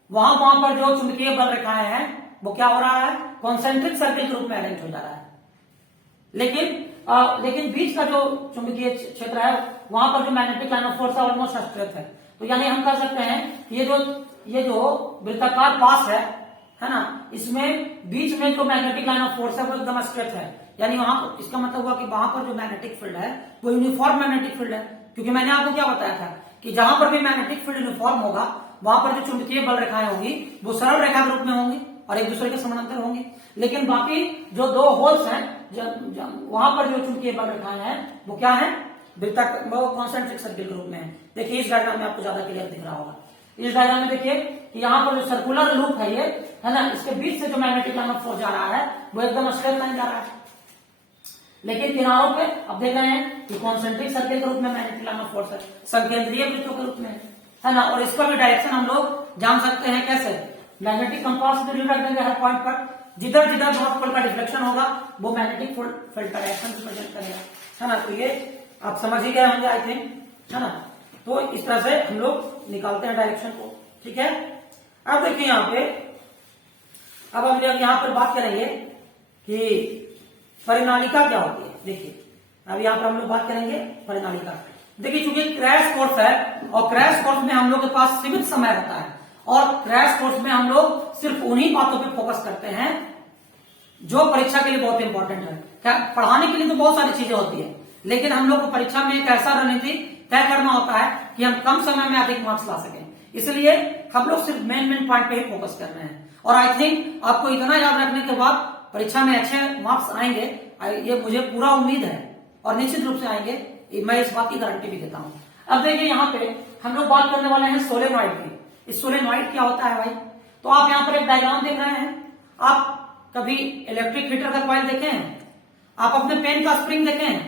वहां पर जो चुंबकीय बल रेखाएं हैं वो क्या हो रहा है, कॉन्सेंट्रिक सर्किल के रूप में अरेंज हो जा रहा है। लेकिन बीच का जो चुंबकीय क्षेत्र है वहां पर जो मैग्नेटिक लाइन ऑफ फोर्स है ऑलमोस्ट स्ट्रेट है। तो यानी हम कह सकते हैं ये जो वृत्ताकार पास है ना, इसमें बीच में जो मैग्नेटिक लाइन ऑफ फोर्स है वो एकदम स्ट्रेट है। यानी वहां, इसका मतलब हुआ कि वहां पर जो मैग्नेटिक फील्ड है वो यूनिफॉर्म मैग्नेटिक फील्ड है, क्योंकि मैंने आपको क्या बताया था कि जहां पर भी मैग्नेटिक फील्ड यूनिफॉर्म होगा वहां पर जो चुंबकीय बल रेखाएं होंगी वो सरल रेखा के रूप में होंगी और एक दूसरे के समानांतर होंगी। लेकिन बाकी जो 2 होल्स हैं वहां पर जो चुंबकीय बल रेखाएं हैं वो क्या है, वो कॉन्सेंट्रिक सर्किल के रूप में है। देखिए इस डायग्राम में आपको ज्यादा क्लियर दिख रहा होगा। इस डायग्राम में देखिए कि यहाँ पर जो सर्कुलर लूप है ये है ना, इसके बीच से जो मैग्नेटिक लाइन ऑफ फोर्स जा रहा है वो एकदम स्ट्रेट लाइन जा रहा है। लेकिन किनारों पे अब देख रहे हैं कि कॉन्सेंट्रिक सर्किल के रूप में मैग्नेटिक लाइन ऑफ फोर्स है, संकेंद्रीय वृत्तों के रूप में है ना। और इसका भी डायरेक्शन हम लोग जान सकते हैं कैसे, मैग्नेटिक कंपास में रख देंगे हर पॉइंट पर, जिधर जिधर नॉर्थ पोल का डिफ्लेक्शन होगा वो मैग्नेटिक फील्ड का डायरेक्शन रिप्रेजेंट करेगा, है ना। तो ये आप समझ ही गए होंगे आई थिंक, है ना। तो इस तरह से हम लोग निकालते हैं डायरेक्शन को। ठीक है, अब देखिए यहाँ पे, अब हम यहाँ पर बात करेंगे कि परिनालिका क्या होती है। देखिए अभी यहाँ पर हम लोग बात करेंगे परिनालिका। देखिए चूंकि क्रैश कोर्स है और क्रैश कोर्स में हम लोग के पास सीमित समय रहता है और क्रैश कोर्स में हम लोग सिर्फ उन्हीं बातों पे फोकस करते हैं जो परीक्षा के लिए बहुत इंपॉर्टेंट है। क्या पढ़ाने के लिए तो बहुत सारी चीजें होती है, लेकिन हम लोग को परीक्षा में एक ऐसा रणनीति तय करना होता है कि हम कम समय में अधिक मार्क्स ला सकें। इसलिए हम लोग सिर्फ मेन पॉइंट पे ही फोकस कर रहे हैं और आई थिंक आपको इतना याद रखने के बाद परीक्षा में अच्छे मार्क्स आएंगे, ये मुझे पूरा उम्मीद है और निश्चित रूप से आएंगे, मैं इस बात की गारंटी भी देता हूं। अब देखिए यहाँ पे हम लोग बात करने वाले हैं सोलेनॉइड की। इस सोलेनॉइड क्या होता है भाई? तो आप यहाँ पर एक डायग्राम देख रहे हैं। आप कभी इलेक्ट्रिक हीटर का कॉइल देखे हैं? आप अपने पेन का स्प्रिंग देखे हैं?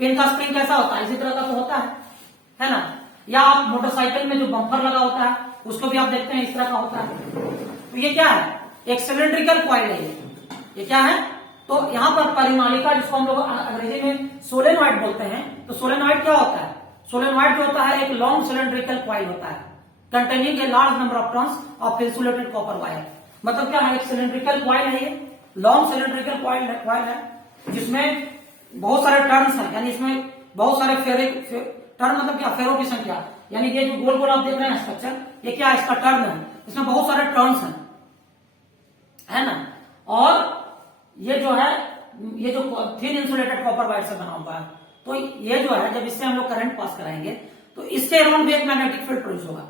पेन का स्प्रिंग कैसा होता है? इसी तरह का तो होता है ना? या आप मोटरसाइकिल में जो बम्पर लगा होता है उसको भी आप देखते हैं, इस तरह का होता है। तो ये क्या है? एक सिलेंड्रिकल कॉइल है। ये क्या है? तो यहाँ पर परिनालिका, जिसको हम लोग अंग्रेजी में सोलेनॉइड बोलते हैं, तो सोलेनॉइड क्या होता है? सोलेनॉइड जो होता है एक लॉन्ग सिलेंड्रिकल कॉइल होता है containing a large number of turns of insulated copper wire. मतलब क्या है? एक सिलेंड्रिकल कॉइल है, ये लॉन्ग सिलेंड्रिकल कॉइल है जिसमेम बहुत सारे टर्न्स हैं, यानी इसमें बहुत सारे टर्न, मतलब क्या? फेरों की संख्या, यानी ये जो गोल गोल आप देख रहे हैं स्ट्रक्चर, ये क्या है? इसका टर्न है। इसमें बहुत सारे टर्न्स हैं, है ना? और ये जो है, ये जो थिन इंसुलेटेड कॉपर वायर से बना हुआ है, तो ये जो है जब इससे हम लोग करंट पास कराएंगे तो इसके अराउंड भी एक मैग्नेटिक फील्ड प्रोड्यूस होगा,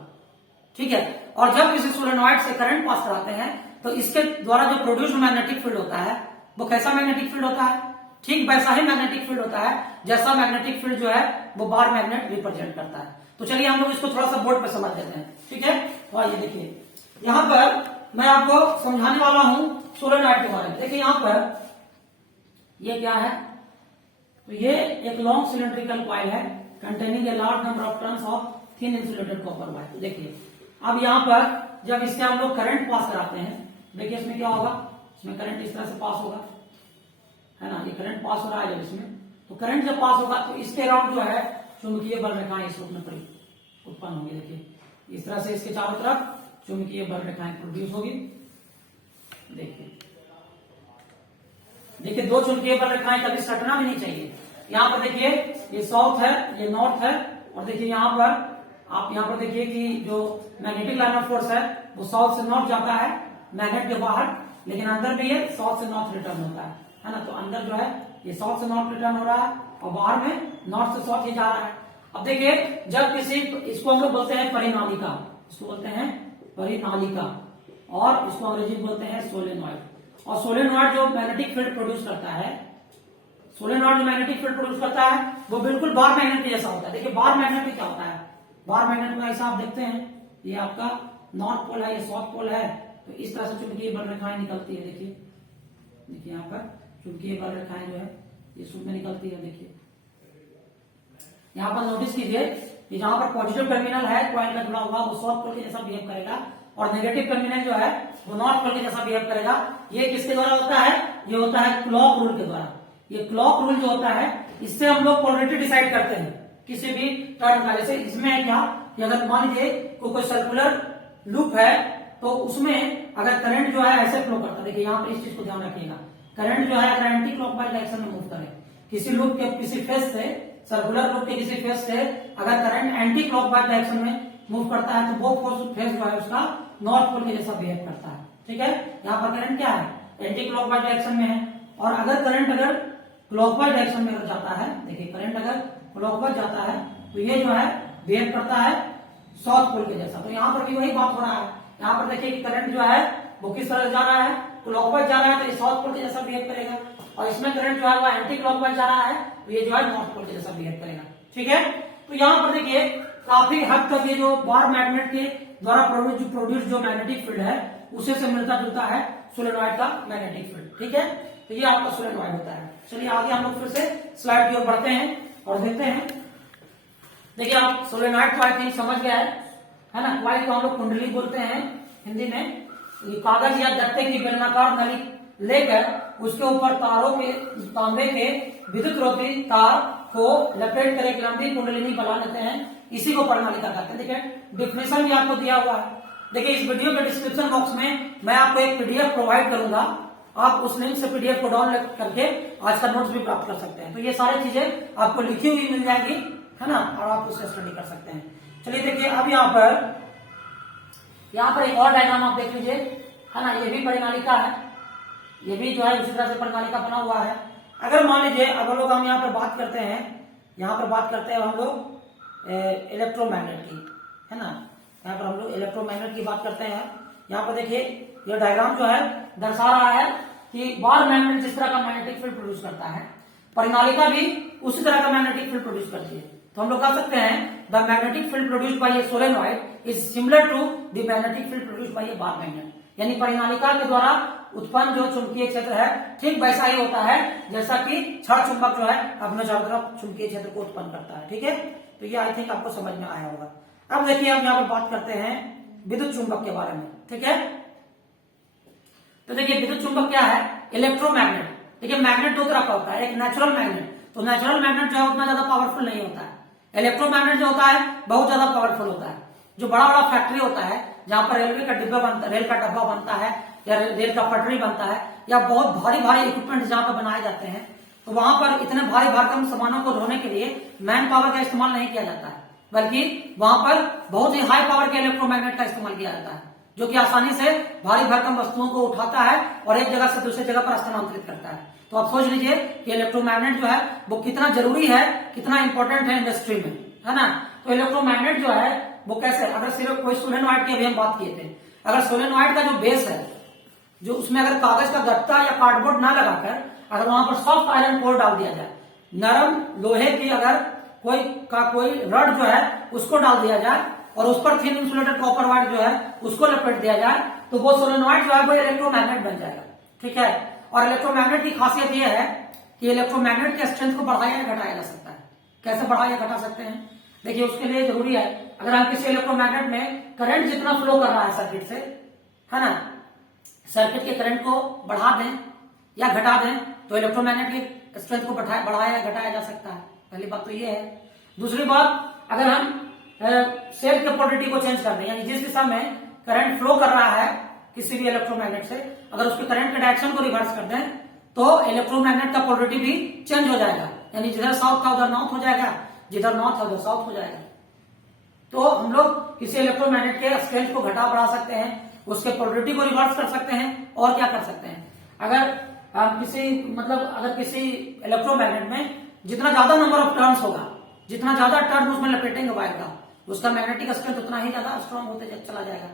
ठीक है। और जब किसी सोलेनॉइड से करंट पास कराते हैं तो इसके द्वारा जो प्रोड्यूस्ड मैग्नेटिक फील्ड होता है वो कैसा मैग्नेटिक फील्ड होता है? ठीक वैसा ही मैग्नेटिक फील्ड होता है जैसा मैग्नेटिक फील्ड जो है वो बार मैग्नेट रिप्रेजेंट करता है। तो चलिए हम लोग इसको थोड़ा सा बोर्ड पे समझ लेते हैं, ठीक है। तो आइए देखिए, यहाँ पर मैं आपको समझाने वाला हूं सोलेनॉइड के बारे में। देखिए यहाँ पर ये क्या है? तो ये एक लॉन्ग सिलेंड्रिकल कॉइल है containing a large number of turns of thin insulated copper wire. तो देखिए अब यहाँ पर जब इससे हम लोग करंट पास कराते हैं, देखिए इसमें क्या होगा? इसमें करंट इस तरह से पास होगा, है ना? ये करंट पास हो रहा है जब इसमें, तो करंट जब पास होगा तो इसके अराउंड जो है चुंबकीय बल रेखाएं इस रूप में उत्पन्न होगी। देखिए इस तरह से इसके चारों तरफ चुंबकीय बल रेखाएं प्रोड्यूस होगी। देखिए दो चुंबकीय बल रेखाएं कभी सटना भी नहीं चाहिए। यहाँ पर देखिए ये साउथ है, ये नॉर्थ है, और देखिए यहाँ पर आप यहाँ पर देखिए कि जो मैग्नेटिक लाइन ऑफ फोर्स है वो साउथ से नॉर्थ जाता है मैग्नेट के बाहर, लेकिन अंदर भी ये साउथ से नॉर्थ रिटर्न होता है ना? तो अंदर जो है ये साउथ से नॉर्थ रिटर्न हो रहा है और बाहर में नॉर्थ से साउथ ही जा रहा है। अब देखिए जब किसी, इसको हम लोग बोलते हैं परिनालिका, इसको बोलते हैं परिनालिका, और इसको अंग्रेजी में बोलते हैं सोलेनॉइड। और सोलेनॉइड जो मैग्नेटिक फील्ड प्रोड्यूस करता है, सोलेनॉइड जो मैग्नेटिक फील्ड प्रोड्यूस करता है वो बिल्कुल बार मैग्नेट जैसा होता है। देखिए बार मैग्नेट में क्या होता है? बार मैग्नेट में ऐसा आप देखते हैं, ये आपका नॉर्थ पोल है, ये साउथ पोल है, तो इस तरह से चुंबकीय बल रेखाएं निकलती है। देखिए यहाँ पर चुंबकीय बल रेखाएं जो है ये सूत्र में निकलती है। देखिए यहाँ पर नोटिस कीजिए कि जहां पर पॉजिटिव टर्मिनल है कॉइल में जुड़ा हुआ वो साउथ पोल के जैसा बिहेव करेगा, और नेगेटिव टर्मिनल जो है वो नॉर्थ पोल के जैसा बिहेव करेगा। ये किसके द्वारा होता है? ये होता है क्लॉक रूल के द्वारा। ये क्लॉक रूल जो होता है इससे हम लोग पोलरिटी डिसाइड करते हैं किसी भी टर्न का। जैसे इसमें है क्या कि अगर मान लीजिए कोई सर्कुलर लूप है तो उसमें अगर करंट जो है ऐसे फ्लो करता है, देखिए यहाँ पर इस चीज को ध्यान रखिएगा, करंट जो है अगर एंटी क्लॉकवाइज डायरेक्शन में मूव करे, किसी लूप के किसी फेस से, सर्कुलर लूप के किसी फेस से अगर करंट एंटी क्लॉकवाइज डायरेक्शन में मूव करता है तो वो फेस जो है उसका नॉर्थ पोल के जैसा बिहेव करता है, ठीक है। यहाँ पर करंट क्या है? एंटी क्लॉकवाइज डायरेक्शन में है, और अगर करंट अगर क्लॉकवाइज डायरेक्शन में जाता है, देखिए करंट अगर क्लॉकवाइज जाता है तो ये जो है बिहेव करता है साउथ पोल के जैसा। तो यहाँ पर भी वही बात हो रहा है। यहाँ पर देखिए कि करंट जो है वो किस तरह जा रहा है? क्लॉकवाइज जा रहा है तो ये साउथ पोल के जैसा बिहेव करेगा, और इसमें करंट जो है वो एंटी क्लॉकवाइज जा रहा है तो ये जो है नॉर्थ पोल के जैसा बिहेव करेगा, ठीक है। तो यहाँ पर देखिए काफी हद तक ये जो बार मैग्नेट के द्वारा प्रोड्यूस जो मैग्नेटिक फील्ड है उसे से मिलता जुलता है सोलेनॉइड का मैग्नेटिक फील्ड, ठीक है। तो ये आपका सोलेनॉइड होता है। चलिए आगे हम लोग फिर से स्लाइड की ओर बढ़ते हैं और देखते हैं। देखिए आप सोलेनॉइड को आई थिंक समझ गया है ना? कॉइल को हम लोग कुंडली बोलते हैं हिंदी में। ये कागज या गत्ते की बेलनाकार नली लेकर उसके ऊपर तांबे के विद्युत रोधी तार को लपेट कर एक लंबी कुंडलिनी बना लेते हैं, इसी को परिनालिका कहते हैं। देखिए डिफिनेशन भी आपको दिया हुआ है। देखिए इस वीडियो के डिस्क्रिप्शन बॉक्स में मैं आपको एक पीडीएफ प्रोवाइड करूंगा आप उस लिंक से पीडीएफ को डाउनलोड करके आज का नोट्स भी प्राप्त कर सकते हैं। तो ये सारी चीजें आपको लिखी हुई मिल जाएगी, है ना, और आप उससे स्टडी कर सकते हैं। चलिए देखिए, अब यहाँ पर एक और डायग्राम आप देख लीजिए, है ना, ये भी परिनालिका है, ये भी जो है उसी तरह से परिनालिका बना हुआ है। अगर मान लीजिए अब हम लोग यहाँ पर बात करते हैं, हम लोग इलेक्ट्रोमैग्नेट की, है ना, यहाँ पर हम लोग इलेक्ट्रोमैग्नेट की बात करते हैं। यहाँ पर देखिए ये डायग्राम जो है दर्शा रहा है कि बार मैग्नेट जिस तरह का मैग्नेटिक फील्ड प्रोड्यूस करता है, परिनालिका भी उसी तरह का मैग्नेटिक फील्ड प्रोड्यूस करती है। तो हम लोग कह सकते हैं the magnetic field produced by a solenoid is similar to the magnetic field produced by a bar magnet. यानी परिनालिका के द्वारा उत्पन्न जो चुंबकीय क्षेत्र है ठीक वैसा ही होता है जैसा कि छड़ चुंबक जो है अपने चारों तरफ चुंबकीय क्षेत्र को उत्पन्न करता है। ठीक है, तो ये आई थिंक आपको समझ में आया होगा। अब देखिए हम यहाँ पर बात करते हैं विद्युत चुंबक के बारे में। ठीक है, तो देखिए विद्युत चुंबक क्या है, इलेक्ट्रोमैग्नेट। देखिए मैग्नेट दो तरह का होता है, एक नेचुरल मैग्नेट, तो नेचुरल मैग्नेट जो है उतना ज्यादा पावरफुल नहीं होता है। इलेक्ट्रोमैग्नेट जो होता है बहुत ज्यादा पावरफुल होता है। जो बड़ा बड़ा फैक्ट्री होता है जहां पर रेल का डब्बा बनता है या रेल का पटरी बनता है या बहुत भारी भारी इक्विपमेंट जहां पर बनाए जाते हैं, तो वहां पर इतने भारी भरकम सामानों को ढोने के लिए मैन पावर का इस्तेमाल नहीं किया जाता है, बल्कि वहां पर बहुत ही हाई पावर के इलेक्ट्रोमैग्नेट का इस्तेमाल किया जाता है, जो कि आसानी से भारी भरकम वस्तुओं को उठाता है और एक जगह से दूसरी जगह पर स्थानांतरित करता है। तो आप सोच लीजिए कि इलेक्ट्रोमैग्नेट जो है वो कितना जरूरी है, कितना इंपॉर्टेंट है इंडस्ट्री में, है ना। तो इलेक्ट्रोमैग्नेट जो है वो कैसे, अगर सिर्फ कोई सोलेनॉइड की अभी हम बात किए थे, अगर सोलेनॉइड का जो बेस है, जो उसमें अगर कागज का गत्ता या कार्डबोर्ड ना लगाकर अगर वहां पर सॉफ्ट आयरन कोर डाल दिया जाए, नरम लोहे की अगर कोई रड जो है उसको डाल दिया जाए और उस पर थिन इंसुलेटेड कॉपर वायर जो है उसको लपेट दिया जाए, तो वो सोलेनॉइड जो है वो इलेक्ट्रोमैग्नेट बन जाएगा। ठीक है, और इलेक्ट्रोमैग्नेट की खासियत यह है कि इलेक्ट्रोमैग्नेट के स्ट्रेंथ को बढ़ाया या घटाया जा सकता है। कैसे बढ़ाया घटा सकते हैं, देखिए उसके लिए जरूरी है अगर हम किसी इलेक्ट्रोमैग्नेट में करंट जितना फ्लो कर रहा है सर्किट से, है ना, सर्किट के करंट को बढ़ा दें या घटा दें तो इलेक्ट्रोमैग्नेट की स्ट्रेंथ को बढ़ाया या घटाया जा सकता है। पहली बात तो ये है। दूसरी बात, अगर हम सेल के पोलरिटी को चेंज कर दें, यानी जिस दिशा में करंट फ्लो कर रहा है किसी भी इलेक्ट्रोमैग्नेट से, अगर उसके करंट के डायरेक्शन को रिवर्स कर दें तो इलेक्ट्रोमैग्नेट का पोलरिटी भी चेंज हो जाएगा, यानी जिधर साउथ था उधर नॉर्थ हो जाएगा, जिधर नॉर्थ था उधर साउथ हो जाएगा। तो हम लोग किसी इलेक्ट्रोमैग्नेट के स्ट्रेंथ को घटा बढ़ा सकते हैं, उसके पोलरिटी को रिवर्स कर सकते हैं, और क्या कर सकते हैं, अगर किसी इलेक्ट्रोमैग्नेट में जितना ज्यादा नंबर ऑफ टर्न्स होगा, जितना ज्यादा टर्न उसमें लपेटेंगे वायर का, उसका मैग्नेटिक स्ट्रेंथ उतना ही ज्यादा स्ट्रांग होते चला जाएगा।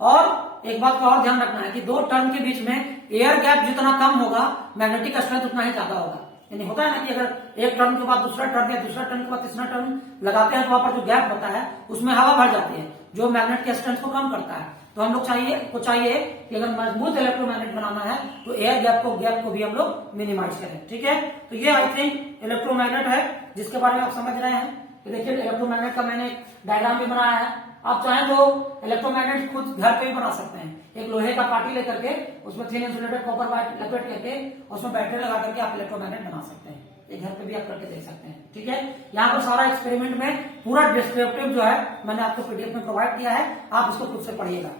और एक बात का और ध्यान रखना है कि दो टर्न के बीच में एयर गैप जितना कम होगा मैग्नेटिक स्ट्रेंथ उतना ही ज्यादा होगा। यानी होता है ना कि अगर एक टर्न के बाद दूसरा टर्न या दूसरा टर्न के बाद तीसरा टर्न लगाते हैं तो वहां पर जो गैप होता है उसमें हवा भर जाती है, जो मैग्नेट के स्ट्रेंथ को कम करता है। तो हम लोग चाहिए कि अगर मजबूत इलेक्ट्रोमैग्नेट बनाना है तो एयर गैप को भी हम लोग मिनिमाइज करें। ठीक है, तो ये आई थिंक इलेक्ट्रोमैग्नेट है जिसके बारे में आप समझ रहे हैं। तो देखिए इलेक्ट्रोमैग्नेट का मैंने डायग्राम भी बनाया है। आप चाहें तो इलेक्ट्रोमैग्नेट खुद घर पे भी बना सकते हैं। एक लोहे का पार्टी लेकर के उसमें थिन इंसुलेटेड कॉपर वायर लपेट करके उसमें बैटरी लगा करके आप इलेक्ट्रोमैग्नेट बना सकते हैं। ये घर पे भी आप करके देख सकते हैं। ठीक है, यहाँ पर सारा एक्सपेरिमेंट में पूरा डिस्क्रिप्टिव जो है मैंने आपको पीडीएफ में प्रोवाइड किया है, आप उसको खुद से पढ़िएगा।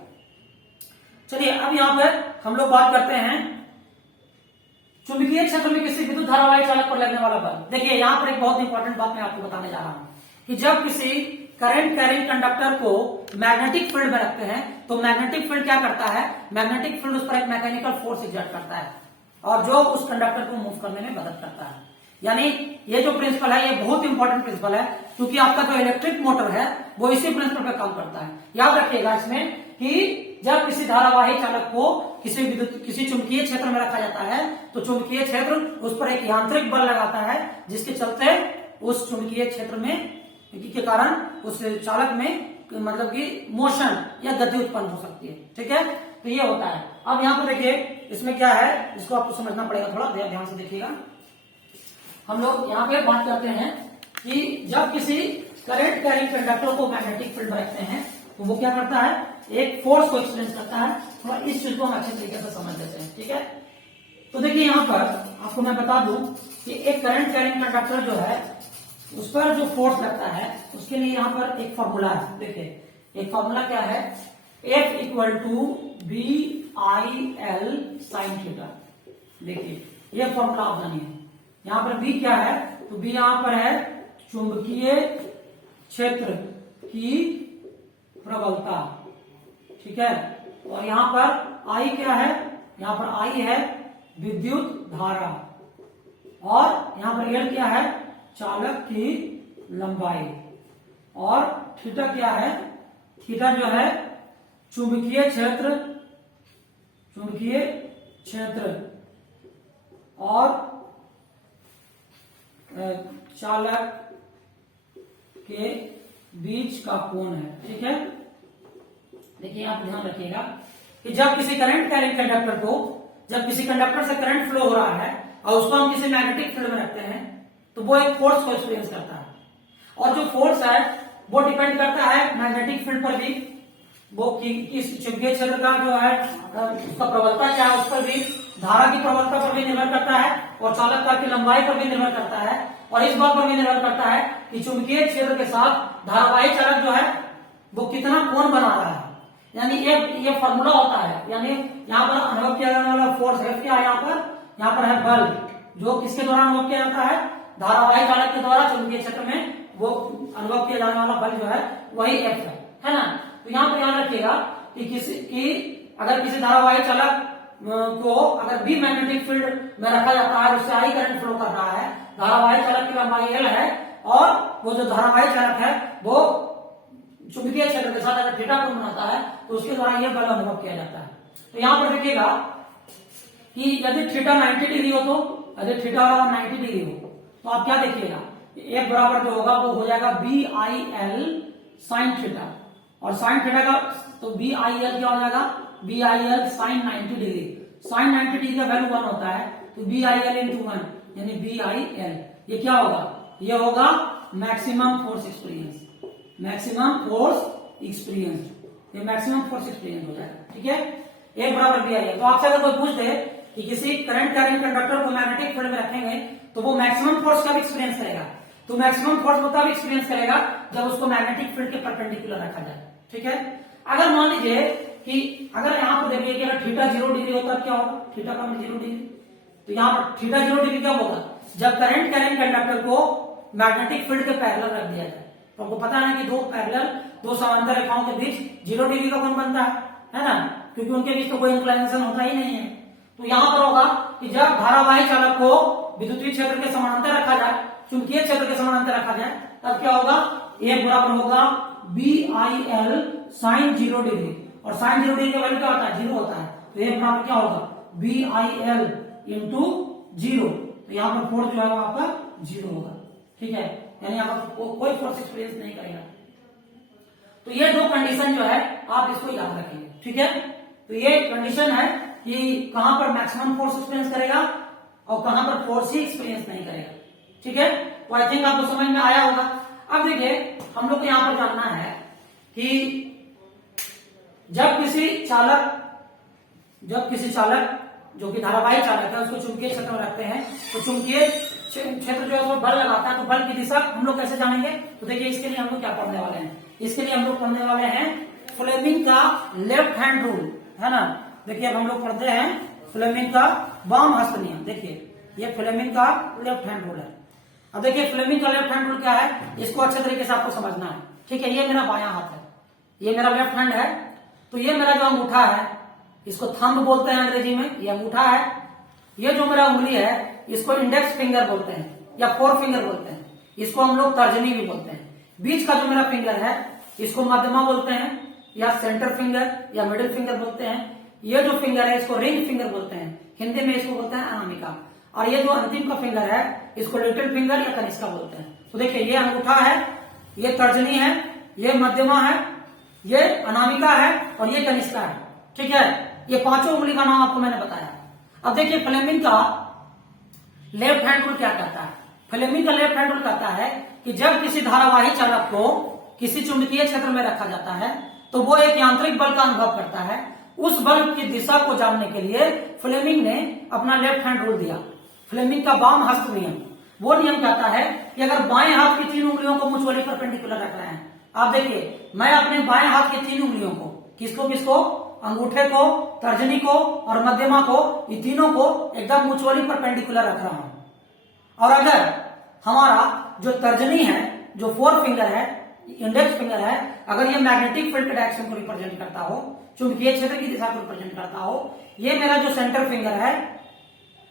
चलिए अब यहाँ पर हम लोग बात करते हैं चुंबकीय क्षेत्र में किसी विद्युत धारावाही चालक पर लगने वाला बल। देखिए यहाँ पर एक बहुत इंपॉर्टेंट बात मैं आपको बताने जा रहा हूं कि जब किसी करंट कैरिंग कंडक्टर को मैग्नेटिक फील्ड में रखते हैं तो मैग्नेटिक फील्ड क्या करता है, मैग्नेटिक फील्ड उस पर एक मैकेनिकल फोर्स एग्जर्ट करता है और जो उस कंडक्टर को मूव करने में मदद करता है। यानी ये जो प्रिंसिपल है ये बहुत इंपॉर्टेंट प्रिंसिपल है, क्योंकि आपका जो इलेक्ट्रिक मोटर है वो इसी प्रिंसिपल पर काम करता है। याद रखिएगा इसमें कि जब किसी धारावाही चालक को किसी चुंबकीय क्षेत्र में रखा जाता है तो चुंबकीय क्षेत्र उस पर एक यांत्रिक बल लगाता है, जिसके चलते उस चुंबकीय क्षेत्र में के कारण उस चालक में मतलब कि मोशन या गति उत्पन्न हो सकती है। ठीक है, तो ये होता है। अब यहाँ पर देखिए इसमें क्या है, इसको आपको समझना पड़ेगा, थोड़ा ध्यान से देखिएगा। हम लोग यहाँ पे बात करते हैं कि जब किसी करंट कैरिंग कंडक्टर को मैग्नेटिक फील्ड में रखते हैं तो वो क्या करता है, एक फोर्स को एक्सपीरियंस करता है। थोड़ा इस चीज को हम अच्छे तरीके से समझ लेते हैं। ठीक है, तो देखिए यहाँ पर आपको मैं बता दूं कि एक करंट कैरिंग कंडक्टर जो है उस पर जो फोर्स लगता है उसके लिए यहाँ पर एक फॉर्मूला है। देखिए एक फॉर्मूला क्या है, F equal to BIL sine theta. देखिए ये फॉर्मूला आप जानिए। यहां पर B क्या है, तो B यहां पर है चुंबकीय क्षेत्र की प्रबलता, ठीक है। और यहां पर I क्या है, यहां पर I है विद्युत धारा, और यहां पर L क्या है, चालक की लंबाई, और थीटा क्या है, थीटा जो है चुंबकीय क्षेत्र और चालक के बीच का कोण है, ठीक है। देखिए आप ध्यान रखिएगा कि जब किसी करंट कैरिंग कंडक्टर को, जब किसी कंडक्टर से करंट फ्लो हो रहा है और उसको हम किसी मैग्नेटिक फील्ड में रखते हैं, तो वो एक फोर्स को एक्सपीरियंस करता है, और जो फोर्स है वो डिपेंड करता है मैग्नेटिक फील्ड पर भी, वो किस चुंबकीय क्षेत्र का जो है उसका प्रबलता क्या है उस पर भी, धारा की प्रबलता पर भी निर्भर करता है, और चालकता की लंबाई पर भी निर्भर करता है, और इस बात पर भी निर्भर करता है कि चुंबकीय क्षेत्र के साथ धारावाही चालक जो है वो कितना कोण बना रहा है। यानी ये फॉर्मूला होता है। यानी यहाँ पर अनुभव किया जाने वाला फोर्स F क्या है, यहाँ पर है बल, जो किसके द्वारा अनुभव किया जाता है, धारावाही चालक के द्वारा चुंबकीय क्षेत्र में वो अनुभव किया जाने वाला बल जो है वही F है ना। तो यहाँ पर याद रखिएगा कि अगर किसी धारावाही चालक को अगर B मैग्नेटिक फील्ड में रखा जाता है, उससे I करंट फ्लो कर रहा है, धारावाही चालक की लंबाई L है, और वो जो धारावाही चालक है वो चुंबकीय क्षेत्र के साथ अगर थीटा कोण बनाता है तो उसके द्वारा यह बल अनुभव किया जाता है। तो यहां पर देखिएगा कि यदि थीटा 90 डिग्री हो, तो यदि थीटा 90 डिग्री हो तो आप क्या देखिएगा, एक बराबर जो होगा वो हो जाएगा BIL साइन थीटा, और साइन थीटा का तो BIL क्या हो जाएगा, BIL sine 90 degree. Sine 90 degree का वैल्यू 1 होता है, तो BIL इंटू 1 यानी BIL, ये क्या होगा, ये होगा maximum force experience, maximum force experience, ये मैक्सिमम फोर्स एक्सपीरियंस हो जाएगा, ठीक है। एक बराबर BIL। तो आपसे अगर कोई पूछ दे कि किसी करंट कैरिंग कंडक्टर को मैग्नेटिक फील्ड में रखेंगे तो वो मैक्सिमम फोर्स कब एक्सपीरियंस करेगा, तो मैक्सिमम फोर्स वो तब एक्सपीरियंस करेगा जब उसको मैग्नेटिक फील्ड के परपेंडिकुलर रखा जाए, ठीक है। अगर मान लीजिए कि अगर यहाँ पर देखिए कि अगर थीटा 0 डिग्री होता है क्या होगा, थीटा का 0 डिग्री, तो यहाँ पर थीटा 0 डिग्री कब होगा, जब करंट कैरिंग कंडक्टर को मैग्नेटिक फील्ड के पैरेलल रख दिया जाए। तो आपको पता है कि दो समांतर रेखाओं के बीच 0 डिग्री का कोण बनता है ना, क्योंकि उनके बीच तो कोई इंक्लिनेशन होता ही नहीं है। तो यहां पर होगा कि जब धारावाही चालक को विद्युतीय क्षेत्र के समानांतर रखा जाए, चुंबकीय क्षेत्र के समानांतर रखा जाए, तब क्या होगा, एक बराबर होगा BIL साइन 0 डिग्री, और साइन 0 डिग्री का वैल्यू क्या होता है, 0 होता है, तो एक बराबर क्या होगा BIL इंटू 0। तो यहाँ पर फोर्स जो है वो आपका 0 होगा, ठीक है, यानी आपको कोई फोर्स एक्सपीरियंस नहीं करेगा। तो ये दो कंडीशन जो है आप इसको याद रखेंगे, ठीक है। तो ये कंडीशन है कि कहां पर मैक्सिमम फोर्स एक्सपीरियंस करेगा और कहां पर फोर्स ही एक्सपीरियंस नहीं करेगा, ठीक है। तो आई थिंक आपको समझ में आया होगा। अब देखिए हम लोग को यहां पर जानना है कि जब किसी चालक जो कि धारावाही चालक है उसको चुंबकीय क्षेत्र में रखते हैं, तो चुंबकीय क्षेत्र जो है वो बल लगाता है, तो बल की दिशा हम लोग कैसे जानेंगे, तो देखिए इसके लिए हम लोग क्या पढ़ने वाले हैं, इसके लिए हम लोग पढ़ने वाले हैं फ्लेमिंग का लेफ्ट हैंड रूल, है ना। देखिए अब हम लोग पढ़ते हैं फ्लेमिंग का वाम हस्त नियम। देखिए ये फ्लेमिंग का लेफ्ट हैंड रूल है। अब देखिए फ्लेमिंग का लेफ्ट हैंड रूल क्या है, इसको अच्छे तरीके से आपको समझना है, ठीक है। ये मेरा बायां हाथ है, ये मेरा लेफ्ट हैंड है, तो ये मेरा जो अंगूठा है इसको थंब बोलते हैं अंग्रेजी में, ये अंगूठा है। ये जो मेरा उंगली है इसको इंडेक्स फिंगर बोलते हैं या फोर फिंगर बोलते हैं, इसको हम लोग तर्जनी भी बोलते हैं। बीच का जो मेरा फिंगर है इसको मध्यमा बोलते हैं या सेंटर फिंगर या मिडिल फिंगर बोलते हैं। ये जो फिंगर है इसको रिंग फिंगर बोलते हैं, हिंदी में इसको बोलते हैं अनामिका। और ये जो अंतिम का फिंगर है इसको लिटिल फिंगर या कनिष्का बोलते हैं। तो देखिए ये अंगूठा है, ये तर्जनी है, ये मध्यमा है, ये अनामिका है और ये कनिष्का है, ठीक है। ये पांचों उंगली का नाम आपको मैंने बताया। अब देखिए फ्लेमिंग का लेफ्ट हैंड रूल क्या कहता है, फ्लेमिंग का लेफ्ट हैंड रूल कहता है कि जब किसी धारावाही चालक को किसी चुंबकीय क्षेत्र में रखा जाता है तो वो एक यांत्रिक बल का अनुभव करता है। उस बल की दिशा को जानने के लिए फ्लेमिंग ने अपना लेफ्ट हैंड रूल दिया। फ्लेमिंग का वाम हस्त नियम, वो नियम कहता है कि अगर बाएं हाथ की 3 उंगलियों को म्यूचुअली परपेंडिकुलर रख रहे हैं, आप देखिए मैं अपने बाएं हाथ की 3 उंगलियों को किसको अंगूठे को, तर्जनी को और मध्यमा को, ये तीनों को एकदम म्यूचुअली परपेंडिकुलर रख रहा हूं। और अगर हमारा जो तर्जनी है, जो फोर फिंगर है, इंडेक्स फिंगर है, अगर ये मैग्नेटिक फील्ड के डायरेक्शन को रिप्रेजेंट करता हो, चुंबकीय क्षेत्र की दिशा को रिप्रेजेंट करता हो, ये मेरा जो सेंटर फिंगर है